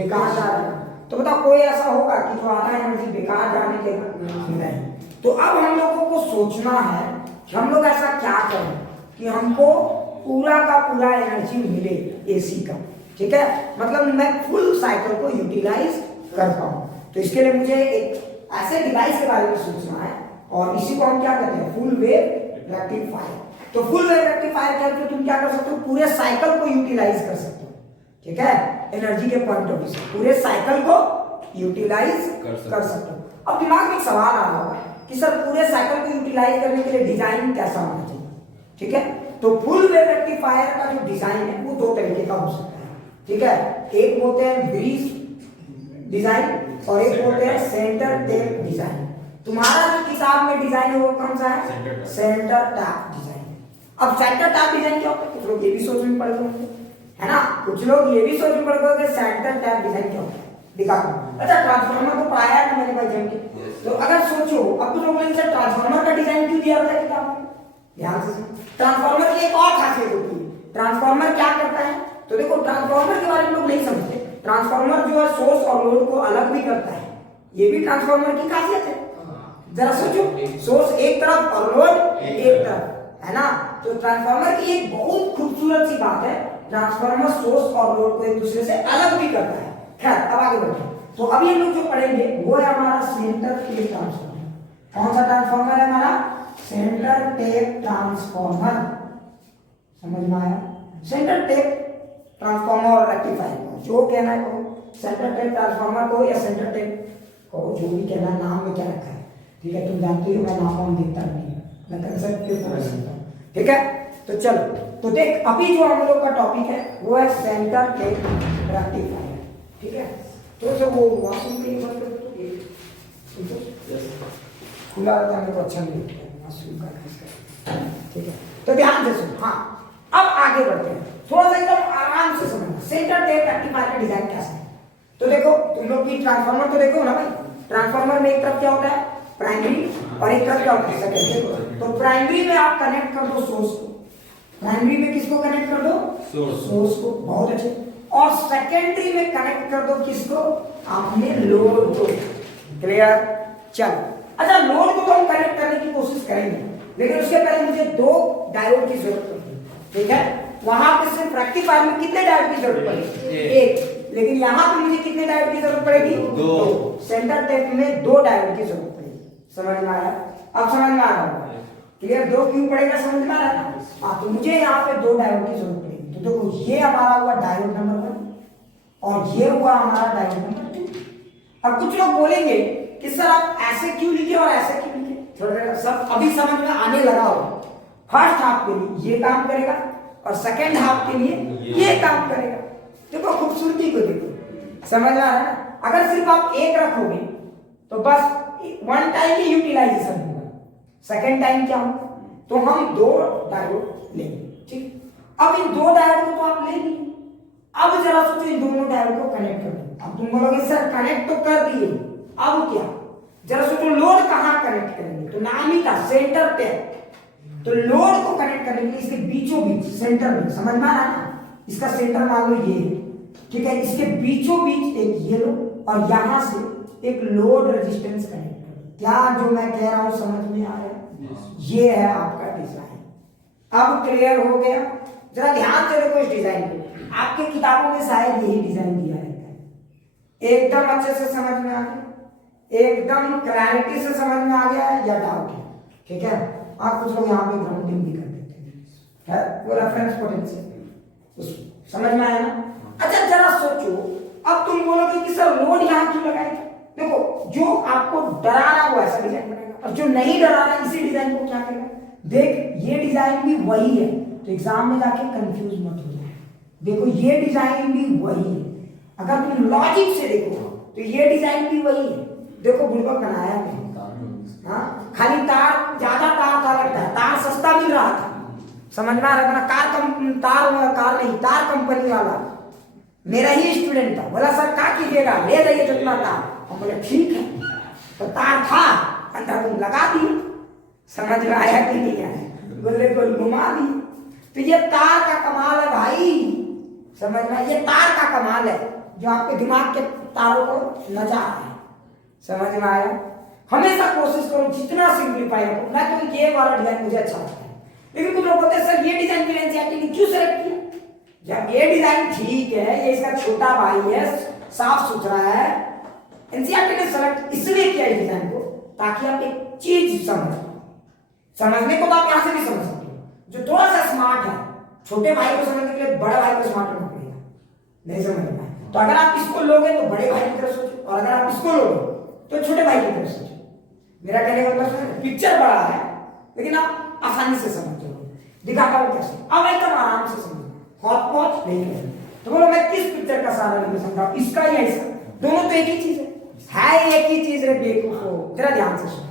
बेकार जा रहा है। तो बताओ कोई ऐसा होगा कि जो आधा एनर्जी बेकार जाने देगा? नहीं। तो अब हम लोगों को सोचना है कि हम लोग ऐसा क्या करें कि हमको पूरा का पूरा एनर्जी मिले एसी का, ठीक है, मतलब मैं फुल साइकिल को यूटिलाइज कर पाऊं। तो इसके लिए मुझे एक ऐसे डिवाइस के बारे में सोचना है और इसी को हम क्या कहते हैं? Full wave rectifier. तो फुल वेव रेक्टिफायर करके तुम क्या कर सकते हो? पूरे साइकिल को यूटिलाइज कर सकते हो, ठीक है, एनर्जी के पॉइंट ऑफ व्यू से पूरे साइकिल को यूटिलाइज कर सकते हो। अब दिमाग में एक सवाल आ रहा होगा कि सर पूरे साइकिल को यूटिलाइज करने के लिए डिजाइन कैसा होना चाहिए, ठीक है। तो फुल वेव रेक्टिफायर का जो डिजाइन है वो दो तरीके का हो सकता है, ठीक है। एक बोलते हैं ब्रिज डिजाइन और एक बोलते हैं सेंटर टैप डिजाइन। तुम्हारा जो किताब में डिजाइन है वो कौन सा है? Centre tap design. अब सेंटर टैप डिजाइन क्या होता है? कुछ लोग ये भी सोच में पड़ गए है ना, कुछ लोग ये भी सोच में पड़ गए कि सेंटर टैप डिजाइन क्या होता है, दिखा दो। अच्छा, ट्रांसफार्मर को पढ़ाया है ना मैंने भाई जम के, तो अगर सोचो अब तो लोग सर ट्रांसफार्मर का डिजाइन क्यों दिया होता है किताब में? ध्यान से सुनो, ट्रांसफार्मर की एक और खासियत होती है। ट्रांसफार्मर क्या करता है? तो देखो ट्रांसफार्मर के बारे में लोग नहीं समझते। ट्रांसफार्मर जो है सोर्स और लोड को अलग भी करता है, ये भी ट्रांसफार्मर की खासियत है। जरा सोचो, सोर्स एक तरफ और लोड एक तरफ, है ना। तो ट्रांसफार्मर की एक बहुत खूबसूरत सी बात है, ट्रांसफार्मर सोर्स और लोड को एक दूसरे से अलग भी करता है। खैर अब आगे बढ़ते हैं। तो अभी हम लोग जो पढ़ेंगे वो है हमारा सेंटर टेप ट्रांसफार्मर। कौन सा ट्रांसफार्मर है हमारा? Centre tap transformer. समझ में आया? सेंटर टेप ट्रांसफार्मर और रेक्टिफायर को जो कहना है को सेंटर टेप ट्रांसफार्मर को या सेंटर टेप को जो भी कहना, नाम में क्या रखा है, ठीक है। तुम जानते हो मैं नाम वाम देता नहीं, मैं कंसेप्ट पे फोकस करता हूं, ठीक है। तो चलो, तो देख अभी जो हम लोग का टॉपिक है वो है सेंटर टेप रेक्टिफायर, ठीक है। तो जो वो वॉशरूम के बंद कर दो, खुला रहता है, मेरे को अच्छा नहीं लगता है वॉशरूम का, ठीक है। तो ध्यान से सुनो। हाँ, अब आगे बढ़ते हैं, थोड़ा सा एकदम आराम से समझना सेंटर टेप रेक्टिफायर का डिजाइन कैसा है। तो देखो तुम लोग भी ट्रांसफार्मर तो देखो ना भाई, ट्रांसफार्मर में एक तरफ क्या होता है? प्राइमरी, और एक तरफ क्या होता है? सेकेंडरी। तो प्राइमरी में आप कनेक्ट कर दो सोर्स को, प्राइमरी में किसको कनेक्ट कर दो? सोर्स को, बहुत अच्छे। और सेकेंडरी में कनेक्ट कर दो किसको? आपने लोड को। क्लियर? चलो, अच्छा लोड को तो हम कनेक्ट करने की कोशिश करेंगे, लेकिन उसके पहले मुझे दो डायोड की जरूरत पड़ती है, ठीक है। वहां पे सिर्फ रेक्टिफायर में कितने डायोड की जरूरत पड़ेगी? एक। लेकिन यहाँ पे मुझे कितने डायोड की जरूरत पड़ेगी? दो। सेंटर टेप में दो डायोड की जरूरत पड़ेगी। समझ में आया? अब समझ में आ रहा होगा, क्लियर? दो क्यों पड़ेगा समझ में आ रहा है? हाँ, तो मुझे यहाँ पे दो डायोड की जरूरत पड़ेगी। तो देखो ये हमारा हुआ डायोड नंबर 1 और ये हुआ हमारा डायोड नंबर 2। अब कुछ लोग बोलेंगे कि सर आप ऐसे क्यों लिखे और ऐसे क्यों लिखे? थोड़ा सब अभी समझ में आने लगा हो। फर्स्ट हाफ के लिए ये काम करेगा और सेकेंड हाफ के लिए ये काम करेगा। देखो खूबसूरती को देखो, समझ आ रहा है? अगर सिर्फ आप एक रखोगे तो बस वन टाइम ही यूटिलाइजेशन होगा, सेकेंड टाइम क्या होगा? तो हम दो डायोड लेंगे, ठीक। अब इन दो डायोड को तो आप ले लिए, अब जरा सोचो इन दोनों डायोड को कनेक्ट कर दो। अब तुम बोलोगे सर कनेक्ट तो कर दिए, अब क्या? जरा सोचो लोड कहां कनेक्ट करेंगे? तो नाम ही था सेंटर टेप। तो लोड को कनेक्ट करने के लिए इसके बीचों बीच सेंटर में, समझ में आ रहा है ना? इसका सेंटर मान लो ये है, ठीक है। इसके बीचों बीच एक ये लो और यहां से एक लोड रेजिस्टेंस कनेक्ट करो। क्या जो मैं कह रहा हूं समझ में आ रहा है? ये है आपका डिजाइन। अब क्लियर हो गया? जरा ध्यान से देखो इस डिजाइन को, आपके किताबों में शायद यही डिजाइन दिया रहता है। एकदम अच्छे से समझ में आ गया? एकदम क्लैरिटी से समझ में आ गया है या डाउट है? ठीक है। आप कुछ लोग यहाँ पे ग्राउंडिंग भी कर देते हैं, वो रेफरेंस पोटेंशियल समझ में आया ना? अच्छा जरा सोचो, अब तुम बोलोगे कि सर लोड यहाँ क्यों लगाए? देखो जो आपको डराना वो ऐसा डिजाइन बनाएगा, और जो नहीं डराना इसी डिजाइन को क्या करेगा? देख ये डिजाइन भी वही है, तो एग्जाम में जाके कंफ्यूज मत हो जाए। देखो ये डिजाइन भी वही है, अगर तुम लॉजिक से देखो तो ये डिजाइन भी वही है। देखो बुढ़वा बनाया नहीं, हाँ खाली तार ज्यादा तार था लगता है, तार सस्ता मिल रहा था, समझ में आ रहा था ना? कार नहीं, तार कंपनी वाला मेरा ही स्टूडेंट था, बोला सर क्या कीजिएगा, ले जाइए जितना तार। हम बोले ठीक है, तो तार था अंदर तुम लगा दी, समझ में आया कि नहीं आया? गोले गोल घुमा दी। तो ये तार का कमाल है भाई, समझ में? ये तार का कमाल है। जो आपके दिमाग के तारों को नचा रहा है। समझ में आया? हमेशा कोशिश करो जितना सिंप्लीफाई हो। मैं तो ये वाला डिजाइन मुझे अच्छा लगता है, लेकिन कुछ लोग बोलते हैं सर ये डिजाइन के एनसीईआरटी ने क्यों सेलेक्ट किया? जब ये डिजाइन ठीक है, ये इसका छोटा भाई है, साफ सुथरा है, एनसीईआरटी ने सेलेक्ट इसलिए किया इस डिजाइन को ताकि आप एक चीज समझने को तो आप यहां से भी समझ सकते हो। जो थोड़ा सा स्मार्ट है, छोटे भाई को समझने के लिए बड़ा भाई को स्मार्ट होना पड़ेगा, नहीं समझ में आए तो अगर आप इसको लोगे तो बड़े भाई की तरफ सोचो, और अगर आप इसको लोगे तो छोटे भाई की तरफ सोचो। मेरा कहने का मतलब पिक्चर बड़ा है लेकिन आप आसानी से समझ जाओगे। दिखाता हूं कैसे, अब एकदम आराम से समझो, हॉट पॉच नहीं करेंगे। तो बोलो मैं किस पिक्चर का सहारा लेकर समझाऊं, इसका या इसका? दोनों तो एक ही चीज है एक ही चीज है बेवकूफो। जरा ध्यान से सुनो।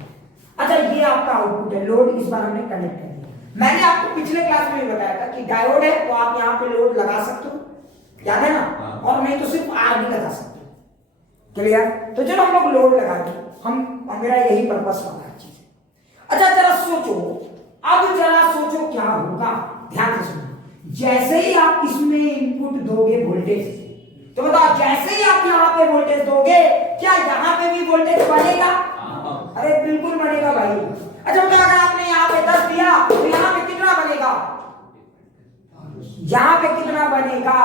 अच्छा ये आपका आउटपुट है, लोड इस बार हमने कनेक्ट कर दिया। मैंने आपको पिछले क्लास में भी बताया था कि डायोड है तो आप यहाँ पे लोड लगा सकते हो, याद है ना? और नहीं तो सिर्फ आर भी लगा सकते हो। क्लियर? तो चलो हम लोग लोड लगा दें, मेरा यही पर्पस वाला चीज है। अच्छा जरा सोचो, अब जरा सोचो क्या होगा, ध्यान से सुनो। जैसे ही आप इसमें इनपुट दोगे वोल्टेज, तो बताओ जैसे ही आप यहाँ पे वोल्टेज दोगे क्या यहाँ पे भी वोल्टेज बढ़ेगा? अरे बिल्कुल बढ़ेगा भाई। अच्छा बताओ अगर आपने यहाँ पे 10 दिया तो यहाँ पे कितना बनेगा? यहाँ पे कितना बनेगा?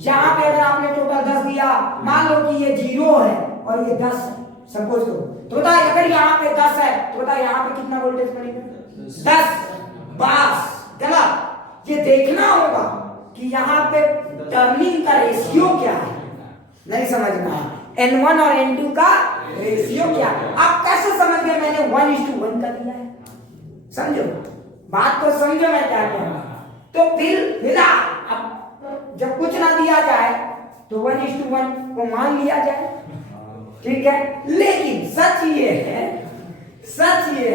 यहाँ पे अगर आपने टोटल 10 दिया, मान लो कि ये 0 है और ये 10 है, सपोज करो, तो बताओ अगर यहाँ पे 10 है तो बताओ यहाँ पे कितना वोल्टेज बनेगा? 10। बस गलत। ये देखना होगा कि यहाँ पे टर्निंग का रेशियो क्या है। नहीं समझ में आया? N1 और N2 का रेशियो क्या है? आप कैसे समझ गए मैंने 1:1 का दिया है? समझो बात को, समझो मैं क्या कह रहा हूं। तो फिर अब जब कुछ ना दिया जाए तो 1:1 को मान लिया जाए, ठीक है? लेकिन सच ये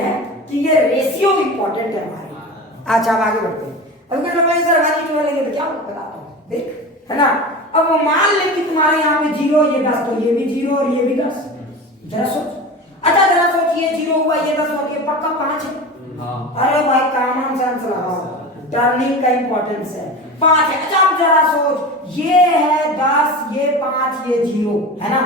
है कि ये रेशियो इंपॉर्टेंट है हमारे। अच्छा अब आगे बढ़ते हैं। अब कुछ लोग सर 1:1 लेंगे तो क्या बताता हूं, देख है ना? अब वो मान ले कि तुम्हारे यहाँ पे 0 ये 10 तो ये भी 0 और ये भी 10। जरा सोच। अच्छा जरा सोच, ये 0 हुआ ये 10 हुआ, ये पक्का 5 है। अरे भाई कॉमन सेंस लगाओ, टर्निंग का इंपॉर्टेंस है, 5 है। अच्छा अब जरा सोच, ये है 10 ये 5 ये 0 है ना?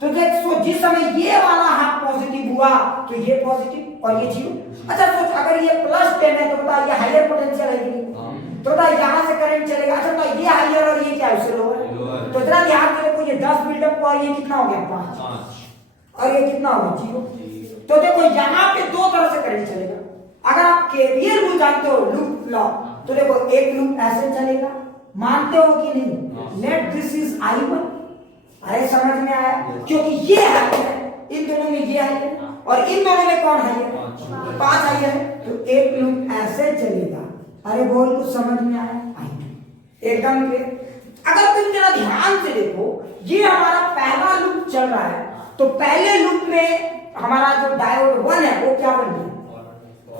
तो देख सोच, जिस समय ये वाला हाफ पॉजिटिव हुआ तो ये पॉजिटिव और ये 0। अच्छा सोच अगर ये +10 है तो बता ये हायर पोटेंशियल है कि नहीं? तो बता यहाँ से करंट चलेगा। अच्छा बता ये हायर और ये क्या है, उससे लोअर। तो जरा ध्यान से देखो, ये 10 बिल्डअप हुआ, ये कितना हो गया 5 और ये कितना हो गया 0। तो देखो यहाँ पे दो तरह से करंट चलेगा। अगर आप केवीएल रूल जानते हो, लूप लॉ, तो देखो एक लूप ऐसे चलेगा, मानते हो कि नहीं? Let this is I1। अरे समझ में आया? क्योंकि ये है, इन दोनों में ये है और इन दोनों में कौन है? 5 है। तो एक लूप ऐसे चलेगा। अरे बोल कुछ समझ में आया? एकदम क्लियर। अगर तुम जरा ध्यान से देखो, ये हमारा पहला लूप चल रहा है, तो पहले लूप में हमारा जो डायोड 1 है वो क्या बन गया?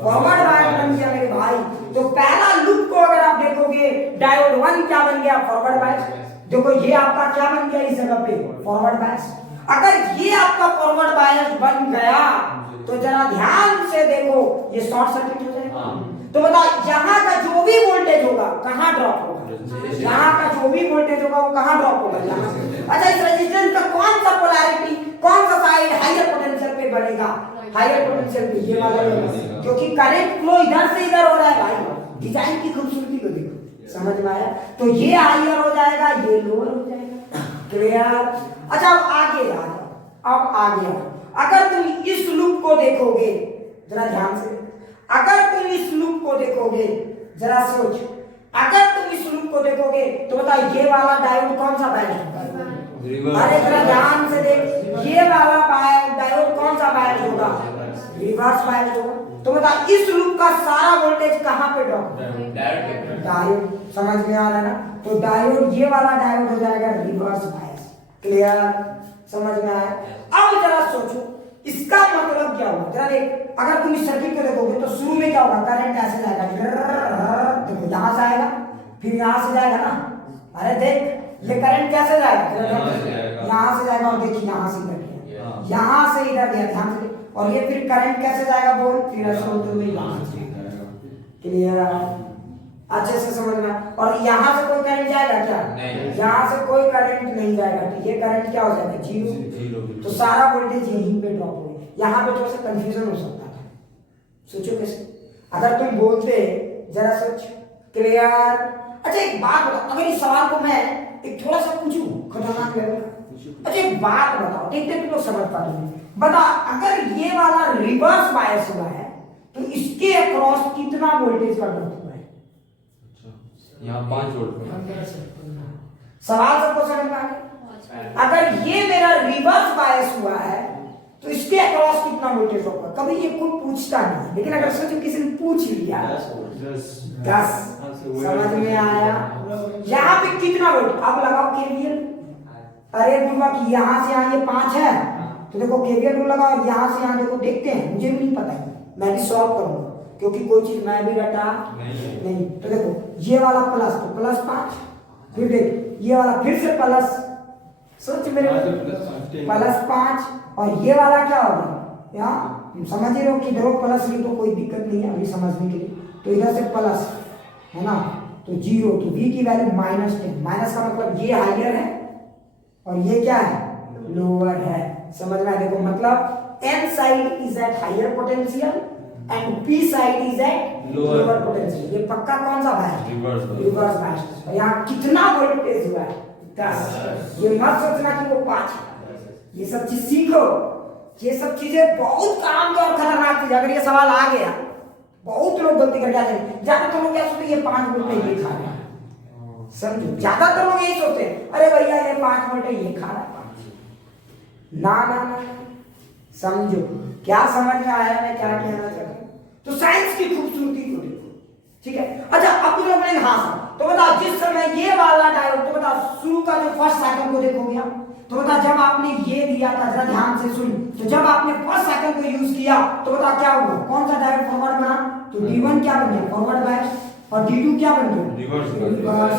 फॉरवर्ड बायस बन गया मेरे भाई। तो पहला लूप को अगर आप देखोगे, डायोड 1 क्या बन गया? Forward bias. देखो ये आपका क्या बन गया इस जगह पे? Forward bias. अगर ये आपका फॉरवर्ड बायस बन गया तो जरा ध्यान से देखो, ये शॉर्ट सर्किट हो जाएगा। तो बताओ यहाँ का जो भी वोल्टेज होगा कहाँ ड्रॉप होगा? यहाँ का जो भी वोल्टेज होगा वो कहाँ ड्रॉप होगा? यहाँ। अच्छा इस रेजिस्टेंस का कौन सा पोलैरिटी, कौन सा साइड हायर पोटेंशियल पे बनेगा? हायर पोटेंशियल पे ये वाला, क्योंकि करंट फ्लो इधर से इधर हो रहा है भाई। डिजाइन की खूबसूरती को देखो, समझ में आया? तो ये हायर हो जाएगा, ये लोअर हो जाएगा। क्लियर? अच्छा अब आगे आ जाओ, अब आगे आओ। अगर तुम इस लूप को देखोगे, जरा ध्यान से, अगर तुम इस लूप को देखोगे, जरा सोच, अगर तुम इस लूप को देखोगे तो बताओ ये वाला डायोड कौन सा बायस होगा? अरे जरा ध्यान से देख, ये वाला डायोड कौन सा बायस होगा? रिवर्स बायस होगा। तो बताओ इस लूप का सारा वोल्टेज कहाँ पे ड्रॉप? डायोड। समझ में आ रहा है ना? तो डायोड, ये वाला डायोड हो जाएगा रिवर्स बायस। क्लियर? समझ में आया? अब जरा सोचो इसका मतलब क्या होगा? जरा देख, अगर तुम इस सर्किट को देखोगे तो शुरू में क्या होगा? करंट ऐसे जाएगा, देखो यहां से आएगा, फिर यहां से जाएगा ना। अरे देख ये करंट कैसे जाएगा? यहां से जाएगा, और देखिए यहां से इधर गया, यहां से इधर गया, ध्यान से। और ये फिर करंट कैसे जाएगा? बोल, फिर ऐसे होते हुए यहां से। क्लियर? अच्छे से समझ में। और यहाँ से कोई करंट जाएगा क्या? नहीं। यहाँ से कोई करंट नहीं जाएगा, तो ये करंट क्या हो जाएगा? जीरो। तो सारा वोल्टेज यहीं पे ड्रॉप हो गया। यहाँ पे थोड़ा सा कंफ्यूजन हो सकता था, सोचो कैसे। अगर तुम बोलते जरा सोच, क्लियर। अच्छा एक बात बताओ, अगर इस सवाल को मैं एक थोड़ा सा पूछूं खतरनाक लेवल का। अच्छा एक बात बताओ, देखते तुम लोग समझ पाते हो। बता, अगर ये वाला रिवर्स बायस हुआ है तो इसके अक्रॉस कितना वोल्टेज का ड्रॉप हुआ है? यहाँ 5 वोल्ट। सवाल सबको समझ में आ गया? अगर ये मेरा रिवर्स बायस हुआ है तो इसके अक्रॉस कितना वोल्टेज होगा? कभी ये कोई पूछता नहीं, लेकिन अगर सोचो किसी ने पूछ लिया 10, समझ में आया? यहाँ पे कितना वोल्ट? अब लगाओ केवीएल। अरे बुआ कि यहाँ से यहाँ ये 5 है, तो देखो केवीएल रूल लगाओ, यहाँ से यहाँ देखो, देखते हैं, मुझे भी नहीं पता है, मैं भी सॉल्व करूंगा क्योंकि कोई चीज मैं भी रटा नहीं। तो देखो ये वाला प्लस, तो प्लस 5, फिर देख ये वाला फिर से प्लस, सोच मेरे प्लस 5, और ये वाला क्या होगा? यहाँ समझ ही रहो कि इधर प्लस लिख तो कोई दिक्कत नहीं है अभी समझने के लिए। तो इधर से प्लस है ना, तो 0, तो v की वैल्यू -10। माइनस का मतलब ये हाइयर है और ये क्या है? लोअर है। समझ में आया? देखो मतलब n side is at higher potential and p side is at lower potential. ये पक्का कौन सा है? Reverse bias. और यहाँ कितना वोल्टेज हुआ है? 10। ये मत सोचना कि वो 5 है। ये सब चीज सीखो, ये सब चीजें बहुत काम की और खतरनाक चीज। अगर ये सवाल आ गया, बहुत लोग गलती कर जाते हैं। ज्यादातर लोग क्या सोचते हैं? ये 5 वोल्ट में ये खा रहा है, समझो। ज्यादातर लोग यही सोचते हैं, अरे भैया ये 5 वोल्ट ये खा रहा है। ना ना ना, समझो क्या समझ में आया मैं क्या कहना चाहता हूँ। तो साइंस की खूबसूरती को देखो, ठीक है। अच्छा अब तुम लोग ने हाँ तो बताओ, जिस समय ये वाला डायोड, तो बताओ शुरू का जो फर्स्ट साइकिल को देखो गया, तो बता जब आपने ये दिया था, जरा ध्यान से सुन, तो जब आपने फर्स्ट साइकिल को यूज किया तो बता क्या हुआ? कौन सा डायोड फॉरवर्ड बना? तो D1 क्या बन गया? Forward bias. और D2 क्या बन गया? Reverse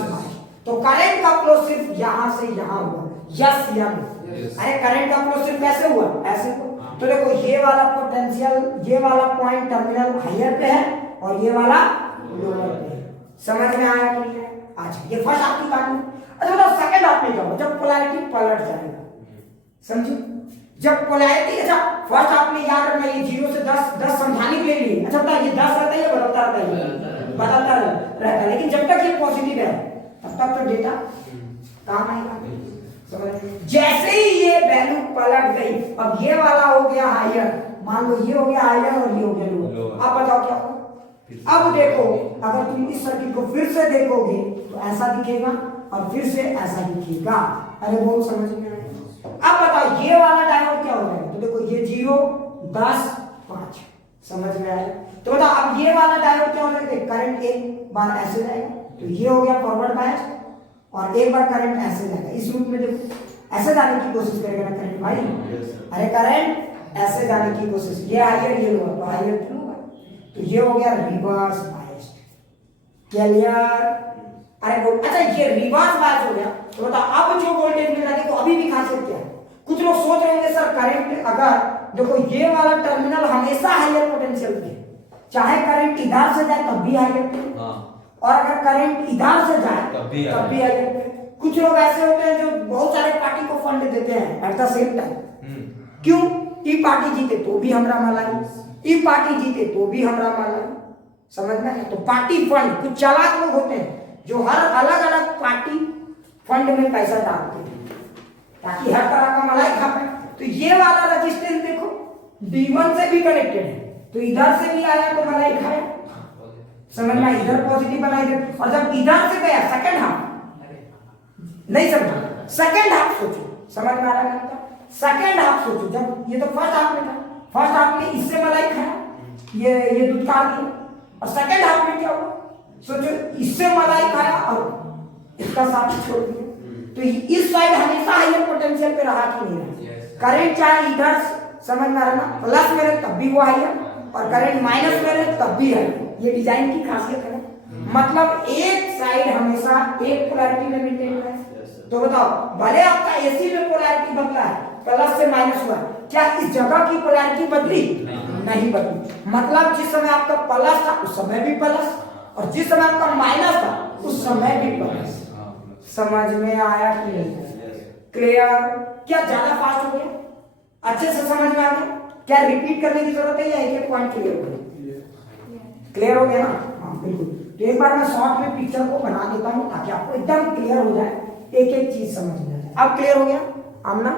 bias. तो करंट का फ्लो सिर्फ यहां से यहां हुआ, यस या नो? अरे करंट का फ्लो सिर्फ कैसे हुआ? ऐसे हुआ। तो देखो ये वाला पोटेंशियल, ये वाला पॉइंट टर्मिनल हायर पे है और ये वाला लोअर पे है। समझ में आया कि नहीं? अच्छा ये फर्स्ट आपकी कहानी। अच्छा बताओ सेकंड आप में जाओ, जब पोलैरिटी पलट जाएगा, समझो जब पोलैरिटी। अच्छा फर्स्ट आपने याद रखना, ये 0 से 10 समझाने के लिए। अच्छा बता, ये 10 रहता है या बदलता रहता है? बदलता रहता है, लेकिन जब तक ये पॉजिटिव है तब तक तो डेटा काम आएगा, समझ। जैसे ही ये वैल्यू पलट गई, अब ये वाला हो गया हायर, मान लो ये हो गया हायर और ये हो गया लोअर। अब बताओ क्या होगा? अब देखो, अगर तुम इस सर्किट को फिर से देखोगे तो ऐसा दिखेगा और फिर से ऐसा दिखेगा। अरे बहुत समझ में आया? अब बताओ ये वाला डायोड क्या हो जाएगा? तो देखो ये 0, 10, 5, समझ में आया? तो बताओ अब ये वाला डायोड क्या हो जाएगा? करंट एक बार ऐसे जाएगा, तो ये हो गया फॉरवर्ड बायस, और एक बार करंट ऐसे जाएगा। इस रूप में देखो ऐसे जाने की कोशिश करेगा ना करंट भाई। अरे करंट ऐसे जाने की कोशिश, ये हाइयर ये लोअर, तो हाइयर फ्लो, तो ये हो गया रिवर्स बायस। क्लियर? अरे बोल, अच्छा ये रिवर्स बायस हो गया, तो बताओ अब जो वोल्टेज मिल रहा है, देखो अभी भी खासियत क्या है? कुछ लोग सोच रहे होंगे सर करंट, अगर देखो ये वाला टर्मिनल हमेशा हाइयर पोटेंशियल पे, चाहे करंट इधर से जाए तब भी हाइयर पे, और अगर करंट इधर से जाए तब भी हाइयर पे। कुछ लोग ऐसे होते हैं जो बहुत सारे पार्टी को फंड देते हैं एट द सेम टाइम। क्यों? ई पार्टी जीते तो भी हमरा मलाई, ई पार्टी जीते तो भी हमरा मलाई, समझ में? तो पार्टी फंड, कुछ चालाक लोग होते हैं जो हर अलग अलग पार्टी फंड में पैसा डालते हैं ताकि हर तरह का मलाई खा पाए। तो ये वाला रेजिस्टेंस देखो D1 से भी कनेक्टेड है, तो इधर से भी आया तो मलाई खाया, समझ में? इधर पॉजिटिव बना इधर, और जब इधर से गया सेकंड हाफ, नहीं समझा? सेकंड हाफ सोचो, समझ में आ रहा है? सेकंड हाफ सोचो, जब ये तो फर्स्ट हाफ में था, फर्स्ट हाफ में इससे मलाई खाया, ये दूध काट दिया, और सेकंड हाफ में क्या हुआ? सोचो इससे मलाई खाया और इसका साथ छोड़ दिया, तो इस साइड हमेशा हाइयर पोटेंशियल पे रहा कि नहीं रहा? करंट चाहे इधर, समझ में आ रहा है? प्लस में रहे तब भी वो हाइयर, और करंट माइनस में रहे तब भी हाइयर। ये डिजाइन की खासियत है, मतलब एक साइड हमेशा एक पोलैरिटी में मेंटेन है। तो बताओ भले आपका एसी में पोलैरिटी बदला है, प्लस से माइनस हुआ, क्या इस जगह की पोलैरिटी बदली? नहीं बदली। मतलब जिस समय आपका प्लस था उस समय भी प्लस, और जिस समय आपका माइनस था उस समय भी प्लस। समझ में आया कि नहीं? क्लियर? क्या ज्यादा फास्ट हो गया? अच्छे से समझ में आ गया? क्या रिपीट करने की जरूरत है या एक एक पॉइंट क्लियर हो गया? क्लियर हो गया ना? हाँ बिल्कुल। तो एक बार मैं शॉर्ट में पिक्चर को बना देता हूँ ताकि आपको एकदम क्लियर हो जाए, एक एक चीज समझ में आ जाए। अब क्लियर हो गया आमना?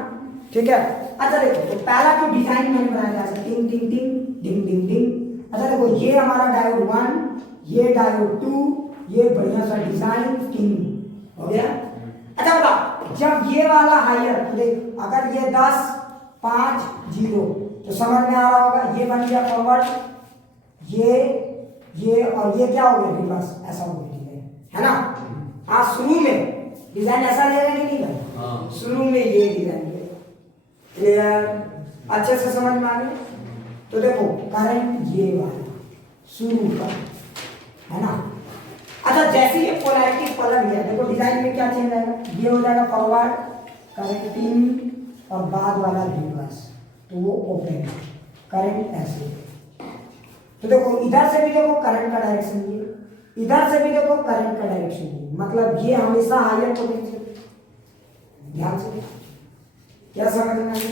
ठीक है। अच्छा देखो, तो पहला जो डिजाइन मैंने बनाया था टिंग टिंग टिंग डिंग डिंग डिंग। अच्छा देखो, ये हमारा डायोड 1, ये डायोड 2, ये बढ़िया सा डिजाइन टिंग हो गया। अच्छा बताओ, जब ये वाला हायर, देख अगर ये 10 5 0 तो समझ में आ रहा होगा, ये बन गया फॉरवर्ड, ये और ये क्या हो गया रिवर्स, ऐसा हो गया, है ना? हाँ, शुरू में डिजाइन ऐसा लेगा कि नहीं भाई? शुरू में ये डिजाइन लेगा। क्लियर? अच्छे से समझ में आ गया? तो देखो करंट ये वाला शुरू का, है ना? अच्छा, जैसे ये पोलैरिटी पलट गया, देखो डिजाइन में क्या चेंज आएगा, ये हो जाएगा फॉरवर्ड करंट इन और बाद वाला रिवर्स, तो वो ओपन करंट ऐसे। तो देखो इधर से भी देखो करंट का डायरेक्शन ये, इधर से भी देखो करंट का डायरेक्शन ये, मतलब ये हमेशा हायर पोटेंशियल। ध्यान से क्या समझ में आया?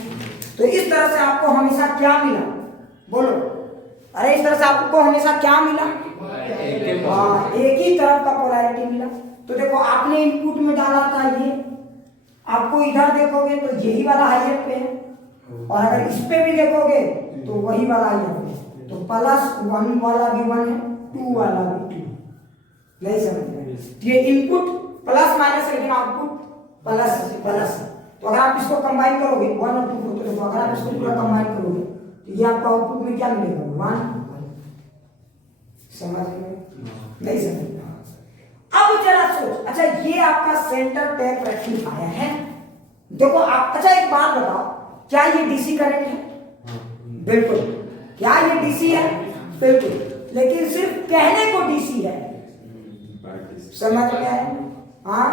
तो इस तरह से आपको हमेशा क्या मिला, बोलो? अरे इस तरह से आपको हमेशा क्या मिला? हाँ, एक ही तरफ का पोलैरिटी मिला। तो देखो आपने इनपुट में डाला था ये, आपको इधर देखोगे तो यही वाला हायर पे है, और अगर इस पे भी देखोगे तो वही वाला हायर पे है। तो +1 वाला भी 1 है, 2 वाला भी 2। नहीं समझ में? ये इनपुट प्लस माइनस है, लेकिन आउटपुट प्लस है। तो अगर आप इसको कंबाइन करोगे 1 और 2 को, तो देखो अगर आप इसको पूरा कंबाइन करोगे तो ये आपका आउटपुट में क्या मिलेगा? 1। समझ में? नहीं समझ में? अब जरा सोच, अच्छा ये आपका सेंटर टैप रेक्टिफायर है, देखो आप। अच्छा एक बात बताओ, क्या ये डीसी करंट है? बिल्कुल। क्या ये डीसी है? बिल्कुल। लेकिन सिर्फ कहने को डीसी है। समझ में आया? हाँ,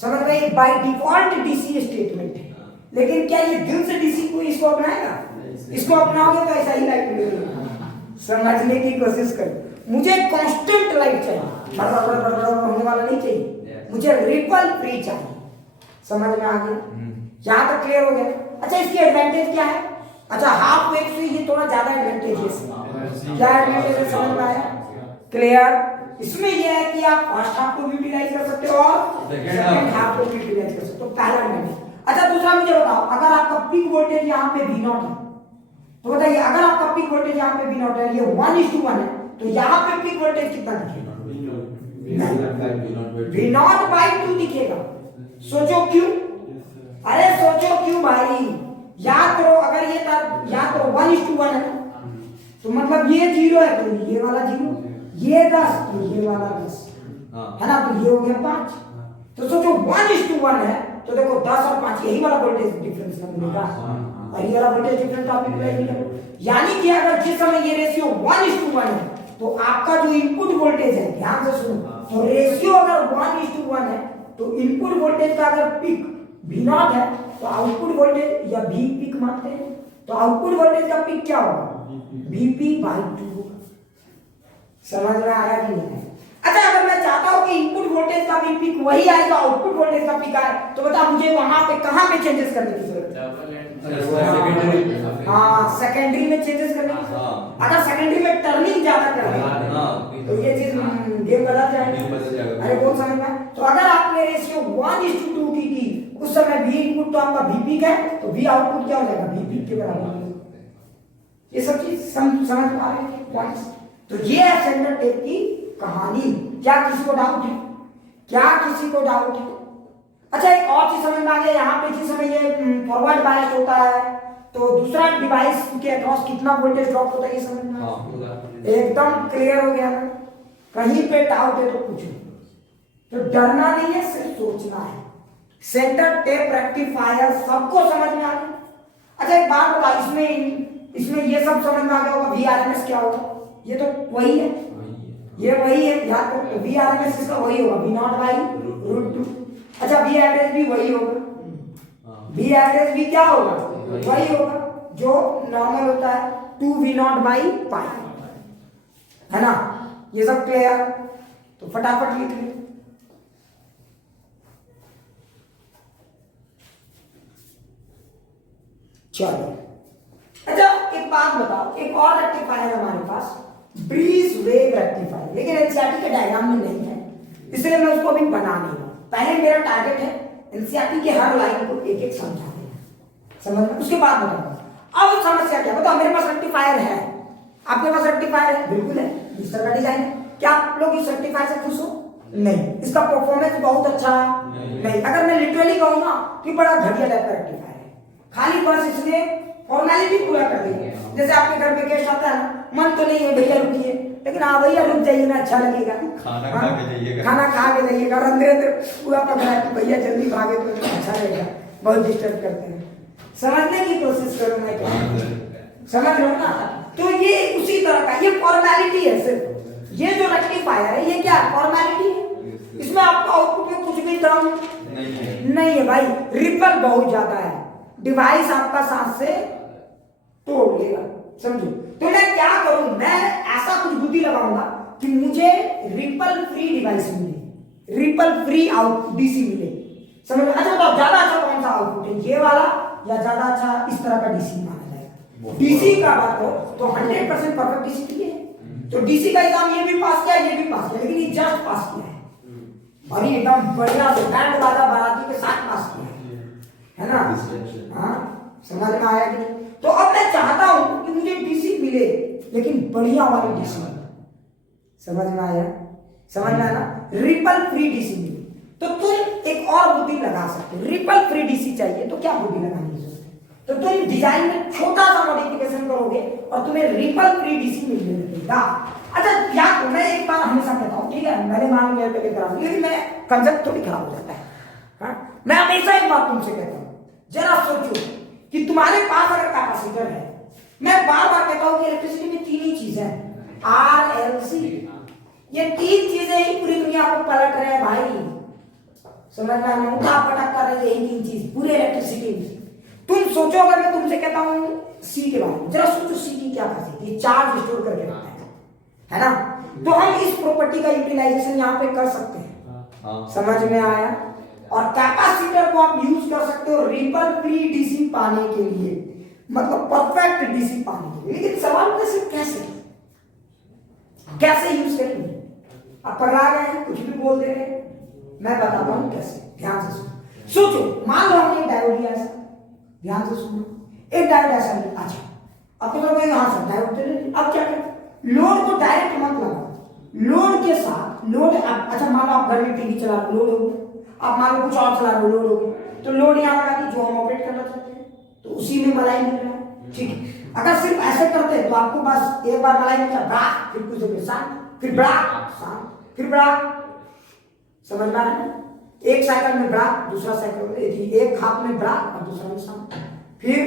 समझ में? बाय डिफॉल्ट डीसी स्टेटमेंट है, लेकिन क्या ये दिल से डीसी को इसको अपनाएगा? इसको अपनाओगे तो ऐसा ही लाइट मिलेगा। समझने की कोशिश करो। मुझे कांस्टेंट लाइट चाहिए, होने वाला नहीं चाहिए, मुझे रिपल फ्री चाहिए। समझ में आ गया? यहाँ तक क्लियर हो गया? अच्छा इसकी एडवांटेज क्या है? अच्छा हाफ वेव से ये थोड़ा ज्यादा एडवांटेजेस है। क्या एडवांटेज है समझ में आया? क्लियर? इसमें ये है कि आप फर्स्ट हाफ को भी यूटिलाइज कर सकते हो और सेकंड हाफ को भी यूटिलाइज कर सकते हो, पहला एडवांटेज। अच्छा दूसरा मुझे बताओ, अगर आपका पीक वोल्टेज यहाँ पे V0 है, तो बताइए अगर आपका पीक वोल्टेज यहाँ पे V0 है, ये 1:1 है, तो यहाँ पे पीक वोल्टेज कितना दिखेगा? V0/2 दिखेगा। सोचो क्यों? अरे सोचो क्यों भाई? याद करो, अगर ये याद करो 1:1 है, तो मतलब ये 0 है तो ये वाला 0, ये 10 तो ये वाला 10, है ना? तो ये हो गया 5। तो सोचो 1:1 है, तो देखो 10 और 5 यही वाला वोल्टेज डिफरेंस मिलेगा, और ये वाला वोल्टेज डिफरेंस आप यूटिलाइज नहीं करो। यानी कि अगर जिस समय ये रेशियो 1:1 है, तो आपका जो इनपुट वोल्टेज है, ध्यान से सुनो, तो रेशियो अगर 1:1 है, तो इनपुट वोल्टेज का अगर पीक V0 है, तो आउटपुट वोल्टेज या V पीक मानते हैं, तो आउटपुट वोल्टेज का पीक क्या होगा? Vp/2 होगा। समझ में आ रहा है कि नहीं? अच्छा अगर मैं चाहता हूं कि इनपुट वोल्टेज का भी पीक वही आए तो आउटपुट वोल्टेज का पीक आए, तो बता मुझे वहां पे कहां पे चेंजेस करने की जरूरत है? हाँ, सेकेंडरी में चेंजेस करने की। अगर सेकेंडरी में टर्निंग ज्यादा कर रहे तो ये चीज गेम बदल जाएगा। अरे कौन समझ में? तो अगर आपने रेशियो 1:2 की थी, उस समय V इनपुट तो आपका V पीक है, तो V आउटपुट क्या हो जाएगा? V पीक के बराबर। ये सब चीज समझ पा रहे हैं पॉइंट्स? तो ये है सेंटर टेप की कहानी। क्या किसी को डाउट है? क्या किसी को डाउट है? अच्छा एक और चीज समझ में आ गया, यहाँ पे जिस समय ये फॉरवर्ड बायस होता है, तो दूसरा डिवाइस के अक्रॉस कितना वोल्टेज ड्रॉप होता है, ये समझ में एकदम क्लियर हो गया ना? कहीं पे डाउट है तो पूछो, तो डरना नहीं है, सिर्फ सोचना है। सेंटर टेप रेक्टिफायर सबको समझ में आ गया? अच्छा एक बात बता, इसमें ये सब समझ में आ गया होगा, VRMS क्या होगा? ये तो वही है, ये वही है, याद करो। VRMS इसका वही होगा, V0/√2। अच्छा V एवरेज भी वही होगा, V एवरेज भी क्या होगा? वही होगा, जो नॉर्मल होता है 2V0/π, है ना? ये सब क्लियर? तो फटाफट लिख लो। चलो अच्छा एक बात बताओ, एक और रेक्टिफायर हमारे पास ब्रीज वेव रेक्टिफायर, लेकिन एनसीईआरटी के डायग्राम में नहीं है, इसलिए मैं उसको अभी बना नहीं रहा। पहले मेरा टारगेट है एनसीईआरटी के हर लाइन को एक एक समझा देना, समझ में, उसके बाद बताऊंगा। अब समस्या क्या, बताओ मेरे पास रेक्टिफायर है, आपके पास रेक्टिफायर है, बिल्कुल है, इस तरह का डिजाइन है। क्या आप लोग इस रेक्टिफायर से खुश हो? नहीं। इसका परफॉर्मेंस बहुत अच्छा नहीं। अगर मैं लिटरली कहूँ ना कि बड़ा घटिया टाइप का रेक्टिफायर है, खाली बस इसने फॉर्मेलिटी पूरा कर दी है। जैसे आपके घर पे गेस्ट आता है ना, मन तो नहीं है भैया रुकिए, लेकिन हाँ भैया रुक जाइए ना, अच्छा लगेगा, खाना खा के जाइएगा, खाना खा के जाइएगा, और अंदर अंदर पूरा पकड़ा है कि भैया जल्दी भागे तो अच्छा रहेगा, बहुत डिस्टर्ब करते हैं। समझने की कोशिश करो, मैं क्या समझ रहा हूँ ना। तो ये उसी तरह का, ये फॉर्मेलिटी है सिर्फ। ये जो रेक्टिफायर है ये क्या फॉर्मेलिटी है, इसमें आपको आउटपुट में कुछ भी दम नहीं है भाई। रिपल बहुत ज्यादा है, डिवाइस आपका सांस से तोड़ लेगा, समझो। तो मैं क्या करूं, मैं ऐसा कुछ बुद्धि लगाऊंगा कि मुझे रिपल फ्री डिवाइस मिले, रिपल फ्री आउट डीसी मिले, समझ में। अच्छा बताओ ज्यादा अच्छा कौन सा आउटपुट है, ये वाला या ज्यादा अच्छा इस तरह का डीसी माना जाएगा? डीसी का बात हो तो 100% परफेक्ट डीसी है। तो डीसी का एग्जाम ये भी पास किया, ये भी पास किया, लेकिन ये जस्ट पास किया है, और ये एकदम बढ़िया से बैंड बाजा बाराती के साथ पास किया है ना। हाँ समझ में आया कि नहीं? तो अब मैं चाहता हूं कि मुझे डीसी मिले, लेकिन बढ़िया वाली डीसी मिले, समझ में आया? समझ में आया ना, रिपल फ्री डीसी मिले। तो तुम एक और बुद्धि लगा सकते हो, रिपल फ्री डीसी चाहिए तो क्या बुद्धि लगानी है, तो तुम डिजाइन में छोटा सा मॉडिफिकेशन करोगे और तुम्हें रिपल फ्री डीसी मिलने लगेगा। अच्छा याद, मैं एक बार हमेशा कहता हूँ, ठीक है, मैंने मान लिया पहले करा, लेकिन मैं कंसेप्ट थोड़ी खराब हो जाता है। हाँ? मैं हमेशा एक बात तुमसे कहता हूँ, जरा सोचो कि तुम्हारे पास अगर कैपेसिटर है, मैं बार बार कहता हूँ कि इलेक्ट्रिसिटी में तीन ही चीज है, आर एल सी, ये तीन चीजें ही पूरी दुनिया को पलट रहे हैं भाई, समझ में उठा पटक कर रहे, यही तीन चीज पूरे इलेक्ट्रिसिटी में। तुम सोचो, अगर मैं तुमसे कहता हूँ सी के बारे में, जरा सोचो सी की क्या खासियत है, चार्ज स्टोर करके रखता है ना। तो हम इस प्रॉपर्टी का यूटिलाइजेशन यहाँ पे कर सकते हैं, समझ में आया? और कैपेसिटर को आप यूज कर सकते हो रिपल फ्री डीसी पाने के लिए, मतलब परफेक्ट डीसी पाने के लिए। लेकिन सवाल कैसे कैसे यूज करेंगे? आप पकड़ा गए हैं, कुछ भी बोल दे रहे हैं, मैं बताता हूं कैसे, ध्यान से सुनो। सोचो, मान लो हमने एक डायोड लिया ऐसा, ध्यान से सुनो, एक डायोड ऐसा लिया, अच्छा अब तो यहां से डायोड दे, अब क्या करें, लोड को डायरेक्ट मत लगाओ, लोड के साथ लोड, अच्छा मान लो आप घर में टीवी चला रहे हो, लोड हो गया, आप मान लो कुछ और चला रहे हो, लोड हो गया, तो लोड यहाँ लगा दी जो हम ऑपरेट करना चाहते हैं, तो उसी में मलाई मिल रहा है, ठीक है। अगर सिर्फ ऐसे करते तो आपको बस एक बार मलाई मिला, ब्राक, फिर कुछ देर शांत, फिर ब्राक शांत, फिर ब्राक, समझ में आ रहा है? एक साइकिल में ब्राक, दूसरा साइकिल में, एक हाथ में ब्राक और दूसरा में शांत, फिर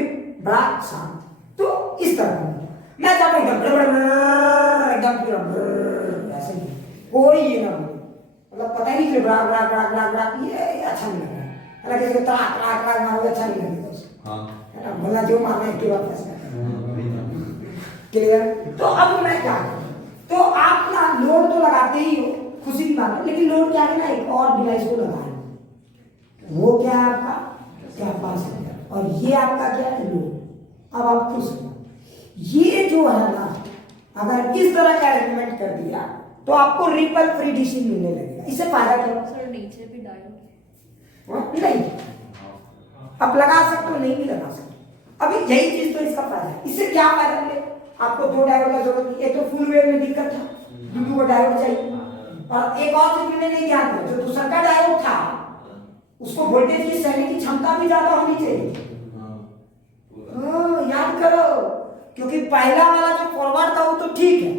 ब्राक शांत, तो इस तरह का मैं चाहता हूँ एकदम ऐसे ही, कोई ये ना बोले, मतलब पता ही नहीं कि Barack Barack Barack Barack Barack, ये अच्छा नहीं लग रहा है, हालांकि इसको त्राक त्राक त्राक मारोगे अच्छा नहीं लगेगा उसको, है ना, बोलना जो मारना है एक बार फैसला क्लियर। तो अब मैं क्या करूँ, तो आप ना लोड तो लगाते ही हो, खुशी की बात है, लेकिन लोड क्या है ना, एक और डिवाइस को लगा है, वो क्या है आपका कैपेसिटर, और ये आपका क्या है लोड। अब आप खुश हो, ये जो है ना, अगर इस तरह का अरेंजमेंट कर दिया तो आपको रिपल फ्री डीसी मिलने लगेगा। इससे फायदा क्या सर नीचे भी डायोड नहीं, आप लगा सकते हो, नहीं भी लगा सकते, अभी यही चीज तो इसका फायदा है। इससे क्या फायदा मिले आपको, दो डायोड का जरूरत नहीं, एक तो फुल वेव में दिक्कत था, दूसरा को डायोड चाहिए, और एक और चीज मैंने नहीं ध्यान दिया, जो दूसरा का डायोड था उसको वोल्टेज की सहने की क्षमता भी ज्यादा होनी चाहिए, याद करो, क्योंकि पहला वाला जो फॉरवर्ड था वो तो ठीक है,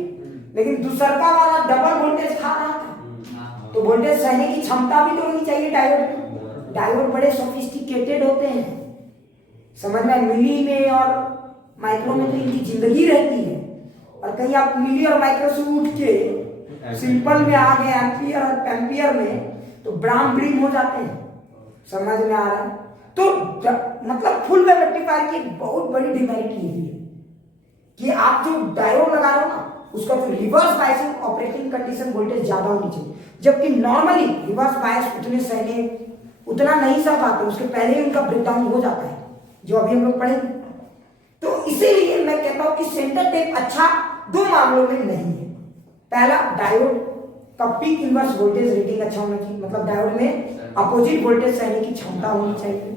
लेकिन दूसरा वाला डबल वोल्टेज खा रहा था, तो वोल्टेज सहने की क्षमता भी तो होनी चाहिए डायोड में। डायोड बड़े सोफिस्टिकेटेड होते हैं, समझ में, मिली में और माइक्रो में तो इनकी जिंदगी रहती है, और कहीं आप मिली और माइक्रो से उठ के सिंपल में आ गए एम्पियर और एम्पियर में, तो ब्राह्म ब्रीम हो जाते हैं, समझ में आ रहा है? तो मतलब फुल वेव रेक्टिफायर की एक बहुत बड़ी डिमेरिट ये है कि आप जो डायोड लगा रहे हो ना, उसका जो reverse biasing operating condition voltage ज्यादा होनी चाहिए, जबकि नॉर्मली रिवर्स बायस उतने सहने उतना नहीं सह पाते, उसके पहले ही उनका ब्रेकडाउन हो जाता है, जो अभी हम लोग पढ़ेंगे। तो इसीलिए मैं कहता हूं कि सेंटर टेप अच्छा दो मामलों में नहीं है। पहला, डायोड का पीक इनवर्स वोल्टेज रेटिंग अच्छा होना चाहिए, मतलब डायोड में अपोजिट वोल्टेज सहने की क्षमता होनी चाहिए,